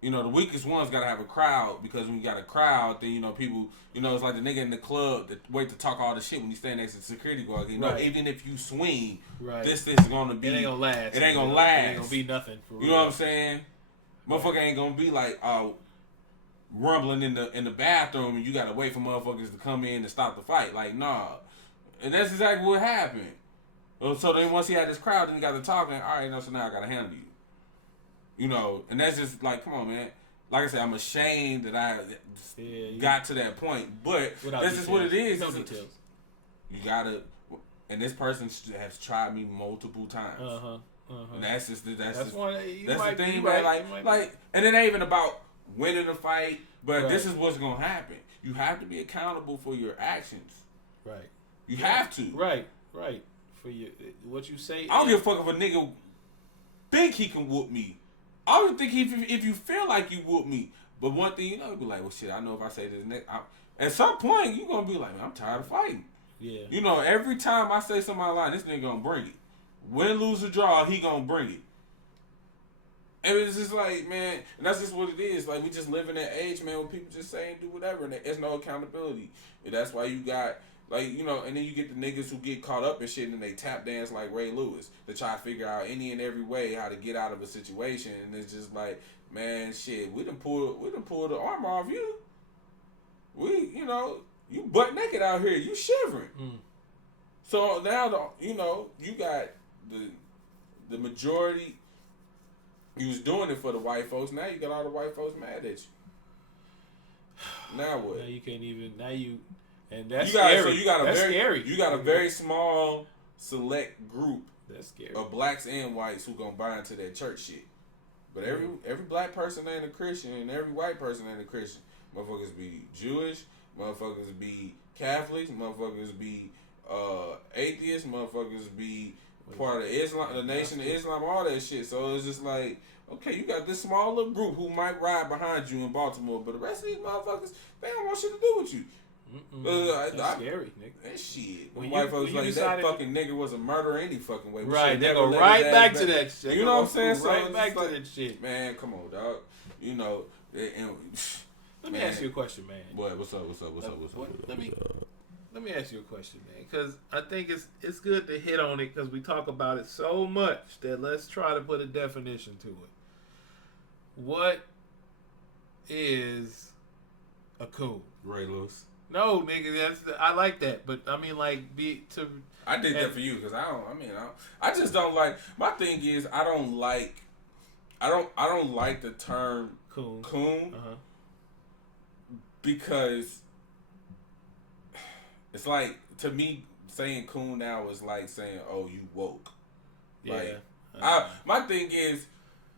The weakest one's got to have a crowd, because when you got a crowd, then, people, it's like the nigga in the club that wait to talk all the shit when you stand next to the security guard. Even if you swing, this is going to be. It ain't going to last. It ain't going to last. It ain't going to be nothing for real. You know what I'm saying? Motherfucker ain't going to be like, rumbling in the bathroom, and you got to wait for motherfuckers to come in and stop the fight. Like, nah. And that's exactly what happened. So then once he had this crowd, then he got to talking, all right, so now I got to handle you. And that's just like, come on, man. Like I said, I'm ashamed that I got to that point, but that's just what it is. No details. You gotta, and this person has tried me multiple times. And that's just the thing, man. Like, and it ain't even about winning a fight, but this is what's gonna happen. You have to be accountable for your actions. Right. You have to. Right. For what you say. I don't give a fuck if a nigga think he can whoop me. I don't think if you feel like you whoop me. But one thing, you be like, well, shit, I know if I say this next, at some point, you gonna be like, man, I'm tired of fighting. Yeah. Every time I say something out loud, this nigga gonna bring it. Win, lose, or draw, he gonna bring it. And it's just like, man, and that's just what it is. Like, we just live in that age, man, where people just say and do whatever, and there's no accountability. And that's why you got, like, you know, and then you get the niggas who get caught up in shit and they tap dance like Ray Lewis to try to figure out any and every way how to get out of a situation. And it's just like, man, shit, we done pulled the armor off you. You know, you butt naked out here, you shivering. So now, you know, you got the majority. You was doing it for the white folks. Now you got all the white folks mad at you. Now what? Now you can't even. Now you, and that's scary. So you got a that's very scary. You got a very small select group. That's scary. Of blacks and whites who gonna buy into that church shit. But every black person ain't a Christian, and every white person ain't a Christian. Motherfuckers be Jewish. Motherfuckers be Catholics. Motherfuckers be atheists. Motherfuckers be part of Islam, the Nation of Islam, all that shit. So it's just like, okay, you got this small little group who might ride behind you in Baltimore, but the rest of these motherfuckers, they don't want shit to do with you. That's scary, nigga. That shit. When white folks like that fucking nigga was a murderer any fucking way. Right, they go right back to that shit. You know what I'm saying? Right so back to that shit. Man, come on, dog. You know, let me ask you a question, man. What? What's up? Let me ask you a question, man, because I think it's good to hit on it because we talk about it so much that let's try to put a definition to it. What is a coon? Ray Lewis. No, nigga, I like that, but I mean, like, I did that for you because I just don't like. My thing is, I don't like the term coon. Because it's like, to me, saying coon now is like saying, oh, you woke. Yeah. Like, my thing is,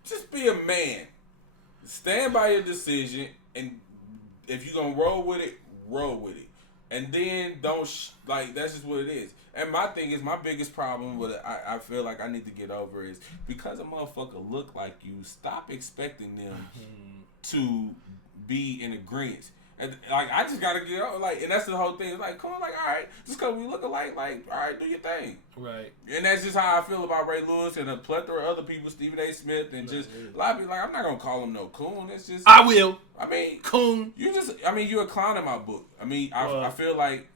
just be a man. Stand by your decision, and if you're going to roll with it, roll with it. And then don't, that's just what it is. And my thing is, my biggest problem with it, I feel like I need to get over is, because a motherfucker look like you, stop expecting them to be in agreement. And like, I just gotta get over, like, and that's the whole thing. It's like, come on, like, all right, just cause we look alike, like, all right, do your thing. Right. And that's just how I feel about Ray Lewis and a plethora of other people, Stephen A. Smith, and just a lot of people. Like, I'm not gonna call him no coon. It's just, I will. I mean, coon. You're a clown in my book. I mean, I feel like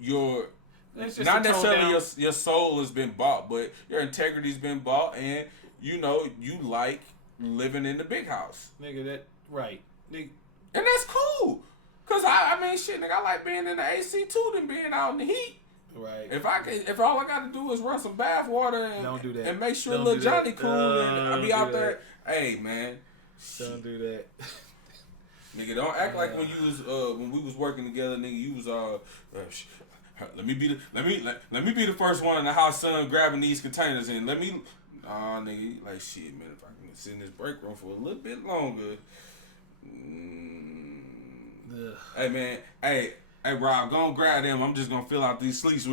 you're not necessarily your soul has been bought, but your integrity's been bought, and you know you like living in the big house, nigga. That right, nigga, and that's cool. Cause I mean, shit, nigga, I like being in the AC too than being out in the heat. Right. If all I gotta do is run some bath water and don't do that, and make sure little Johnny cool, and I be out there. Hey, man, don't do that. Nigga, don't act like when you was when we was working together, nigga. You was let me be the first one in the house, son, grabbing these containers and nigga, like, shit, man. If I can sit in this break room for a little bit longer. Hey, man. Hey, Rob, go and grab them. I'm just gonna fill out these sheets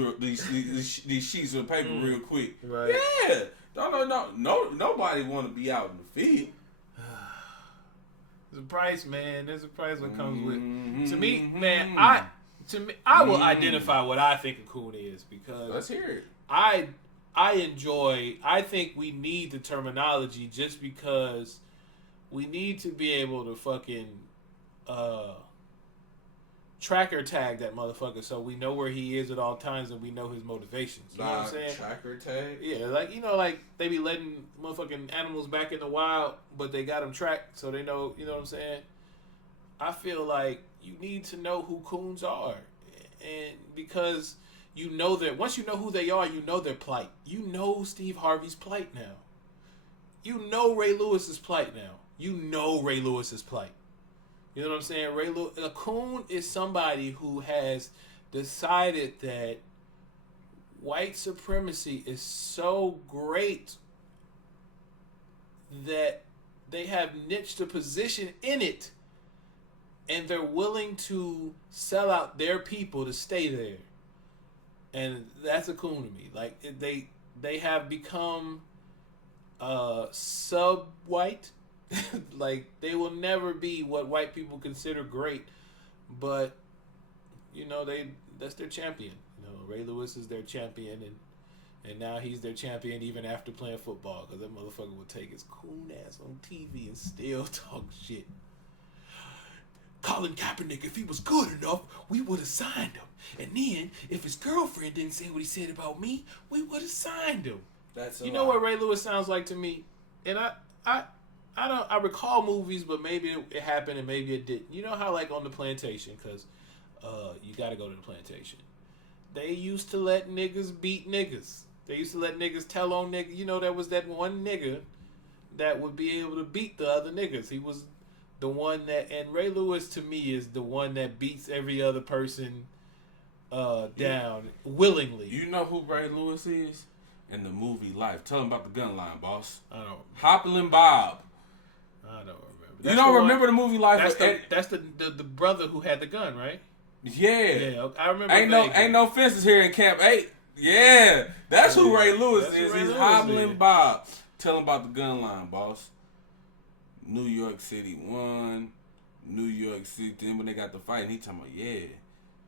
of paper real quick. Right. Yeah. No. Nobody want to be out in the field. There's a price, man. There's a price that comes with. To me, man, I will identify what I think a coon is because let's hear it. I think we need the terminology just because we need to be able to fucking tracker tag that motherfucker so we know where he is at all times and we know his motivations. You know what I'm saying? Tracker tag? Yeah, like, you know, like they be letting motherfucking animals back in the wild, but they got them tracked so they know, you know what I'm saying? I feel like you need to know who coons are. And because you know that once you know who they are, you know their plight. You know Steve Harvey's plight now. You know Ray Lewis's plight now. You know Ray Lewis's plight. You know what I'm saying? A coon is somebody who has decided that white supremacy is so great that they have niched a position in it and they're willing to sell out their people to stay there. And that's a coon to me. Like, they have become sub-white. Like, they will never be what white people consider great, but you know that's their champion. You know, Ray Lewis is their champion, And now he's their champion even after playing football because that motherfucker would take his coon ass on TV and still talk shit. Colin Kaepernick, if he was good enough, we would have signed him. And then, if his girlfriend didn't say what he said about me, we would have signed him. That's you know what Ray Lewis sounds like to me? And I recall movies, but maybe it happened and maybe it didn't. You know how like on the plantation, because you got to go to the plantation. They used to let niggas beat niggas. They used to let niggas tell on niggas. You know, there was that one nigga that would be able to beat the other niggas. He was the one that, and Ray Lewis to me is the one that beats every other person down willingly. You know who Ray Lewis is? In the movie Life. Tell him about the gun line, boss. I don't. Hopplin' Bob. I don't remember. You don't remember the movie Life? That's the brother who had the gun, right? Yeah. I remember. Ain't no fences here in Camp 8. Yeah, that's who Ray Lewis is. He's Hopplin' Bob. Tell him about the gun line, boss. New York City won. New York City. Then when they got the fight, and he talking about, yeah.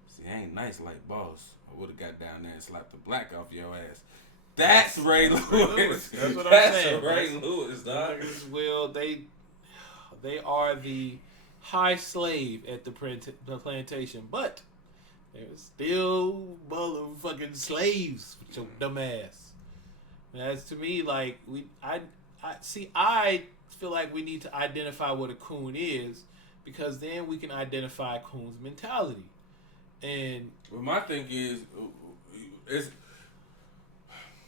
See, I ain't nice like boss. I would have got down there and slapped the black off your ass. That's Ray Lewis. That's what I'm saying. Ray Lewis, dog. Well, they are the high slave at the plantation, but they're still motherfucking slaves with your dumb ass. That's to me like I feel like we need to identify what a coon is, because then we can identify coon's mentality. And well, my thing is, it's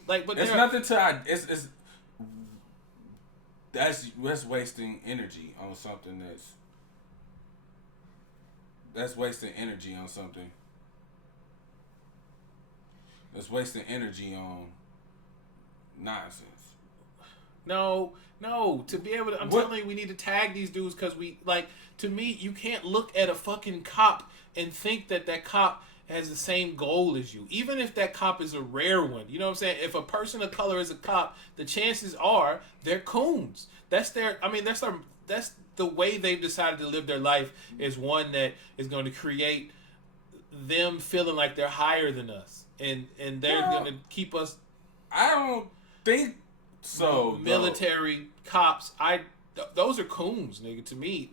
like, but it's nothing to it's that's wasting energy on something that's wasting energy on something that's wasting energy on nonsense. No. To be able to, telling you, we need to tag these dudes because to me, you can't look at a fucking cop and think that cop has the same goal as you. Even if that cop is a rare one. You know what I'm saying? If a person of color is a cop, the chances are they're coons. That's the way they've decided to live their life, is one that is going to create them feeling like they're higher than us. And they're going to keep us. I don't think so. Military cops, those are coons, nigga. To me,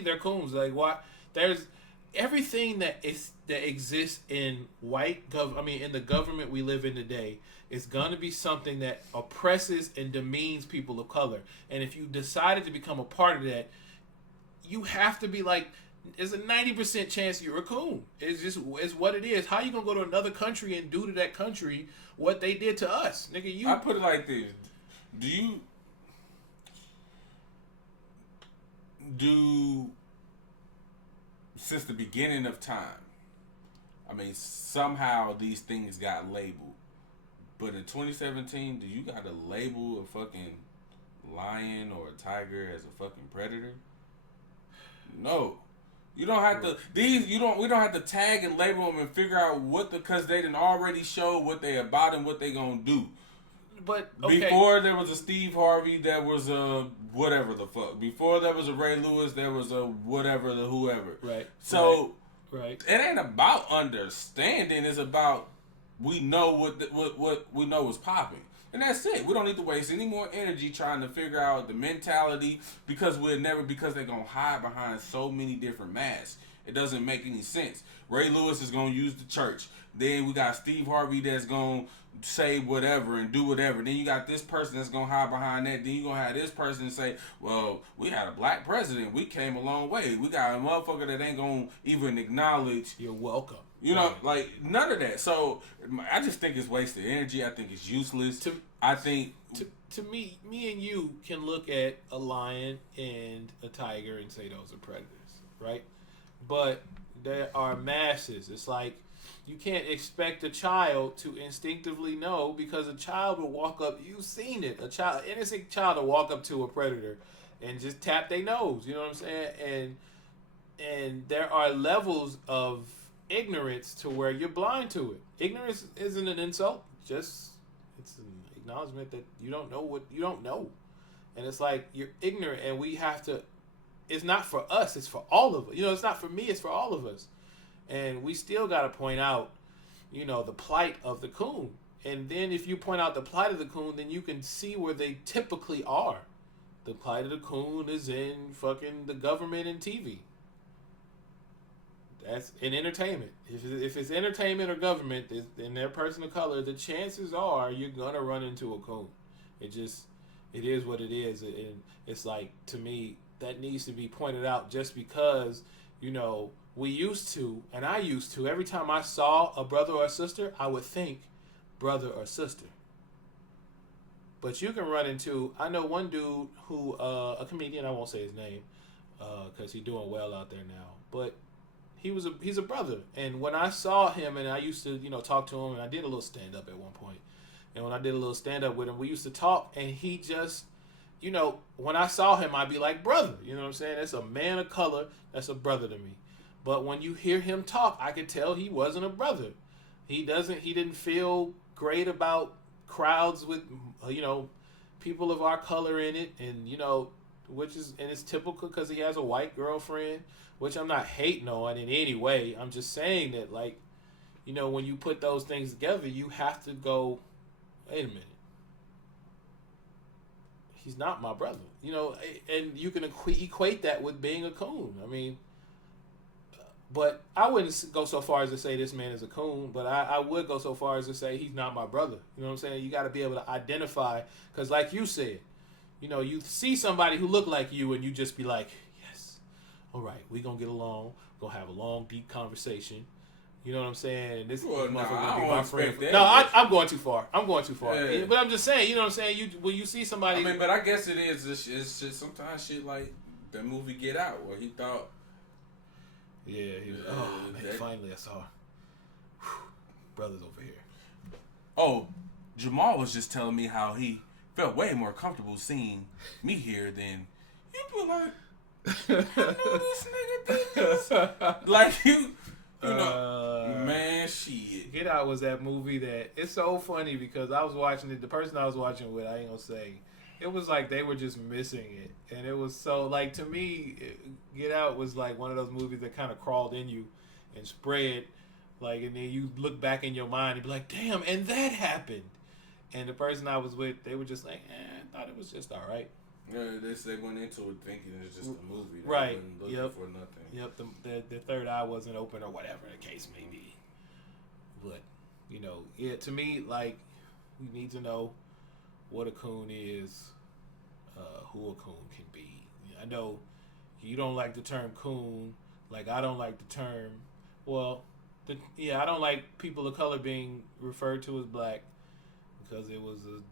they're coons. Like, why? There's everything that exists in in the government we live in today is gonna be something that oppresses and demeans people of color. And if you decided to become a part of that, you have to be like, there's a 90% chance you're a coon. It's what it is. How you gonna go to another country and do to that country what they did to us, nigga? I put it like this: since the beginning of time, I mean, somehow these things got labeled. But in 2017, do you got to label a fucking lion or a tiger as a fucking predator? No. You don't have to. We don't have to tag and label them and figure out because they didn't already show what they about and what they gonna do. But okay. Before there was a Steve Harvey, there was a whatever the fuck. Before there was a Ray Lewis, there was a whatever the whoever. Right. So right. It ain't about understanding. It's about we know what we know is popping, and that's it. We don't need to waste any more energy trying to figure out the mentality because they're gonna hide behind so many different masks. It doesn't make any sense. Ray Lewis is gonna use the church. Then we got Steve Harvey that's gonna say whatever and do whatever. Then you got this person that's gonna hide behind that. Then you gonna have this person say, well, we had a black president. We came a long way. We got a motherfucker that ain't gonna even acknowledge. You're welcome. You know, like none of that. So I just think it's wasted energy. I think it's useless. To me and you can look at a lion and a tiger and say those are predators, right? But there are masses. It's like you can't expect a child to instinctively know, because a child will walk up. You've seen it. Innocent child will walk up to a predator and just tap their nose. You know what I'm saying? And there are levels of ignorance to where you're blind to it. Ignorance isn't an insult. It's an acknowledgement that you don't know what you don't know. And it's like you're ignorant, and we have to. It's not for us. It's for all of us. You know, it's not for me. It's for all of us. And we still got to point out, the plight of the coon. And then if you point out the plight of the coon, then you can see where they typically are. The plight of the coon is in fucking the government and TV. That's in entertainment. If it's entertainment or government in their person of color, the chances are you're gonna run into a coon. It is what it is, and it's like, to me, that needs to be pointed out, just because, you know, we used to, and I used to, every time I saw a brother or a sister, I would think brother or sister. But you can run into, I know one dude who, a comedian, I won't say his name, because he's doing well out there now, but he's a brother. And when I saw him, and I used to, you know, talk to him, and I did a little stand-up at one point. And when I did a little stand-up with him, we used to talk, and he just, you know, when I saw him, I'd be like, brother. You know what I'm saying? That's a man of color. That's a brother to me. But when you hear him talk, I could tell he wasn't a brother. He didn't feel great about crowds with, you know, people of our color in it. And, you know, and it's typical because he has a white girlfriend, which I'm not hating on in any way. I'm just saying that, like, you know, when you put those things together, you have to go, wait a minute. He's not my brother. You know, and you can equate that with being a coon. I mean, but I wouldn't go so far as to say this man is a coon, but I would go so far as to say he's not my brother. You know what I'm saying? You got to be able to identify, because like you said, you know, you see somebody who look like you and you just be like, yes, all right, we going to get along, going to have a long, deep conversation. You know what I'm saying? And this motherfucker gonna be my friend. No, I'm going too far. Yeah. But I'm just saying, you know what I'm saying? When you see somebody... I mean, but I guess it is. It's just sometimes shit like that movie Get Out, where he thought... Yeah, he was... Oh, man, finally I saw... Whew, brothers over here. Oh, Jamal was just telling me how he felt way more comfortable seeing me here than... You be like... I know this nigga did this. Like, you know, man, shit. Get Out was that movie that, it's so funny because I was watching it, the person I was watching with, I ain't gonna say, it was like they were just missing it. And it was so, like, to me, Get Out was like one of those movies that kind of crawled in you and spread, like, and then you look back in your mind and be like, damn, and that happened. And the person I was with, they were just like, I thought it was just all right. Yeah, they went into it thinking it's just a movie. They right. wasn't looking for nothing. Yep. The third eye wasn't open or whatever the case may be. But, you know, yeah, to me, like, you need to know what a coon is, who a coon can be. I know you don't like the term coon, like I don't like the term, well, I don't like people of color being referred to as black because it was a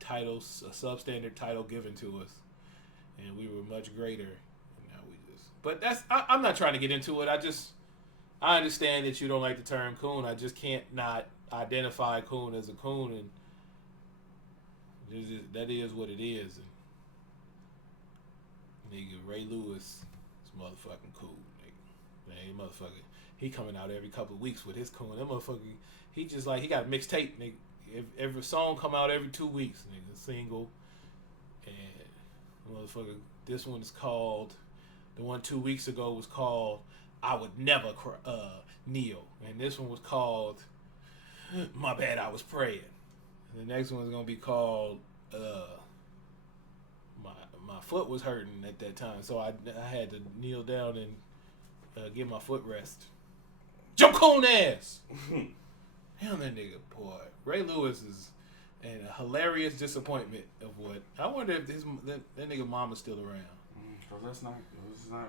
title, a substandard title given to us, and we were much greater. And now we just, but I'm not trying to get into it. I understand that you don't like the term coon. I just can't not identify coon as a coon, and that is what it is. And nigga, Ray Lewis is motherfucking cool, nigga. Man, motherfucker, he coming out every couple of weeks with his coon. That motherfucker, he just like, he got a mixtape, nigga. Every song come out every 2 weeks, nigga, single. And motherfucker, this one is called, the one 2 weeks ago was called I Would Never Kneel. And this one was called My Bad, I Was Praying. And the next one is gonna be called My Foot Was Hurting at that time, so I had to kneel down and give my foot rest. Joe Coon ass. Damn, that nigga, boy. Ray Lewis is a hilarious disappointment of what. I wonder if that nigga mama's still around. Cause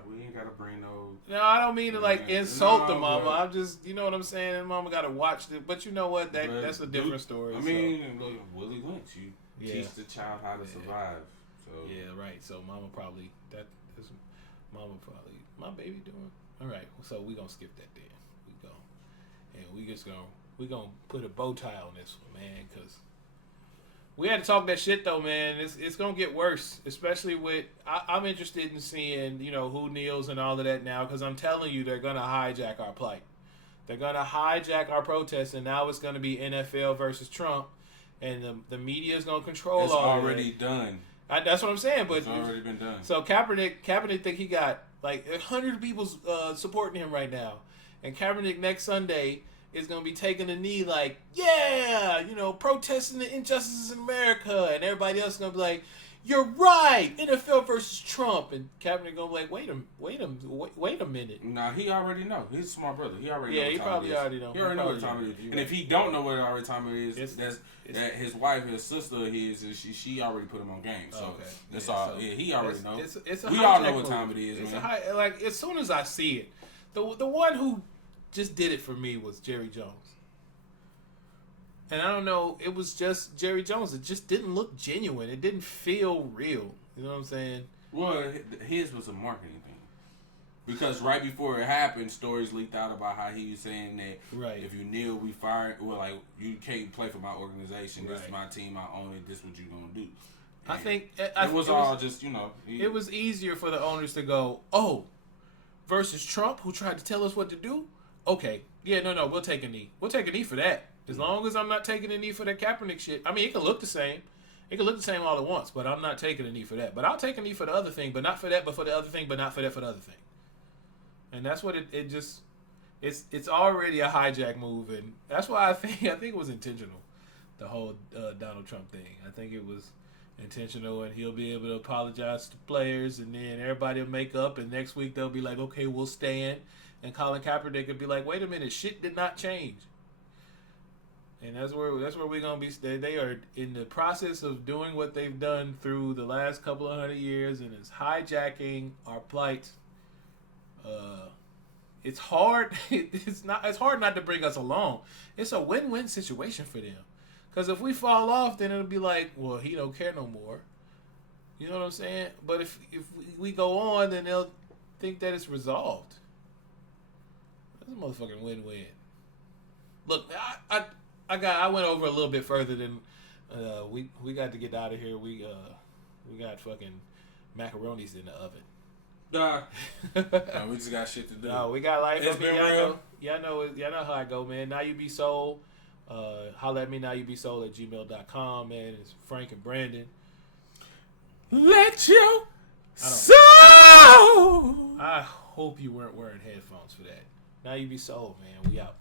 we ain't gotta bring no. No, I don't mean to like insult the mama. I'm just, you know what I'm saying. That mama gotta watch it, but you know what? That's a different story. I mean, Willie Lynch, you teach the child how to survive. So yeah, right. So mama probably my baby doing all right. So we gonna skip that then. We gonna put a bow tie on this one, man, because we had to talk that shit though, man. It's gonna get worse, especially with I'm interested in seeing, you know, who kneels and all of that now, because I'm telling you, they're gonna hijack our plight. They're gonna hijack our protests, and now it's gonna be NFL versus Trump, and the media is gonna control all of it. It's already done. That's what I'm saying, but it's already been done. So Kaepernick think he got like 100 people supporting him right now, and Kaepernick next Sunday is going to be taking a knee like, yeah, protesting the injustices in America. And everybody else is going to be like, you're right, NFL versus Trump. And Kaepernick going to be like, wait a minute. Nah, he already know. He's a smart brother. He already know what time it is. Yeah, he probably already know. He already know what time it is. And if he don't know what already time it is, that his wife, his sister, she already put him on game. So that's all. So he already know. We all know what time it is, man. Like, as soon as I see it, the one who just did it for me was Jerry Jones. And I don't know, it was just Jerry Jones. It just didn't look genuine. It didn't feel real. You know what I'm saying? Well, his was a marketing thing. Because right before it happened, stories leaked out about how he was saying that if you kneel, we fire. Well, like, you can't play for my organization. This is my team. I own it. This is what you're going to do. And I think it was all just, it was easier for the owners to go, versus Trump, who tried to tell us what to do? Okay. Yeah, no, we'll take a knee. We'll take a knee for that. As long as I'm not taking a knee for that Kaepernick shit. I mean, it can look the same. It can look the same all at once, but I'm not taking a knee for that. But I'll take a knee for the other thing, but not for that, but for the other thing, but not for that, for the other thing. And that's what it just... It's already a hijack move, and that's why I think it was intentional, the whole Donald Trump thing. I think it was intentional, and he'll be able to apologize to players, and then everybody will make up, and next week they'll be like, okay, we'll stand. And Colin Kaepernick will be like, wait a minute, shit did not change. And that's where we're gonna be. They are in the process of doing what they've done through the last couple of 100 years, and it's hijacking our plight. It's hard. It's hard not to bring us along. It's a win-win situation for them. Because if we fall off, then it'll be like, well, he don't care no more. You know what I'm saying? But if we go on, then they'll think that it's resolved. That's a motherfucking win-win. Look, I went over a little bit further than we got to get out of here. We got fucking macaronis in the oven. Nah, we just got shit to do. No, we got life. It's been real. Y'all know how I go, man. Now you be sold. Holla at me. Now you be sold at gmail.com, man. It's Frank and Brandon. Let your soul. I hope you weren't wearing headphones for that. Now you be sold, man. We out.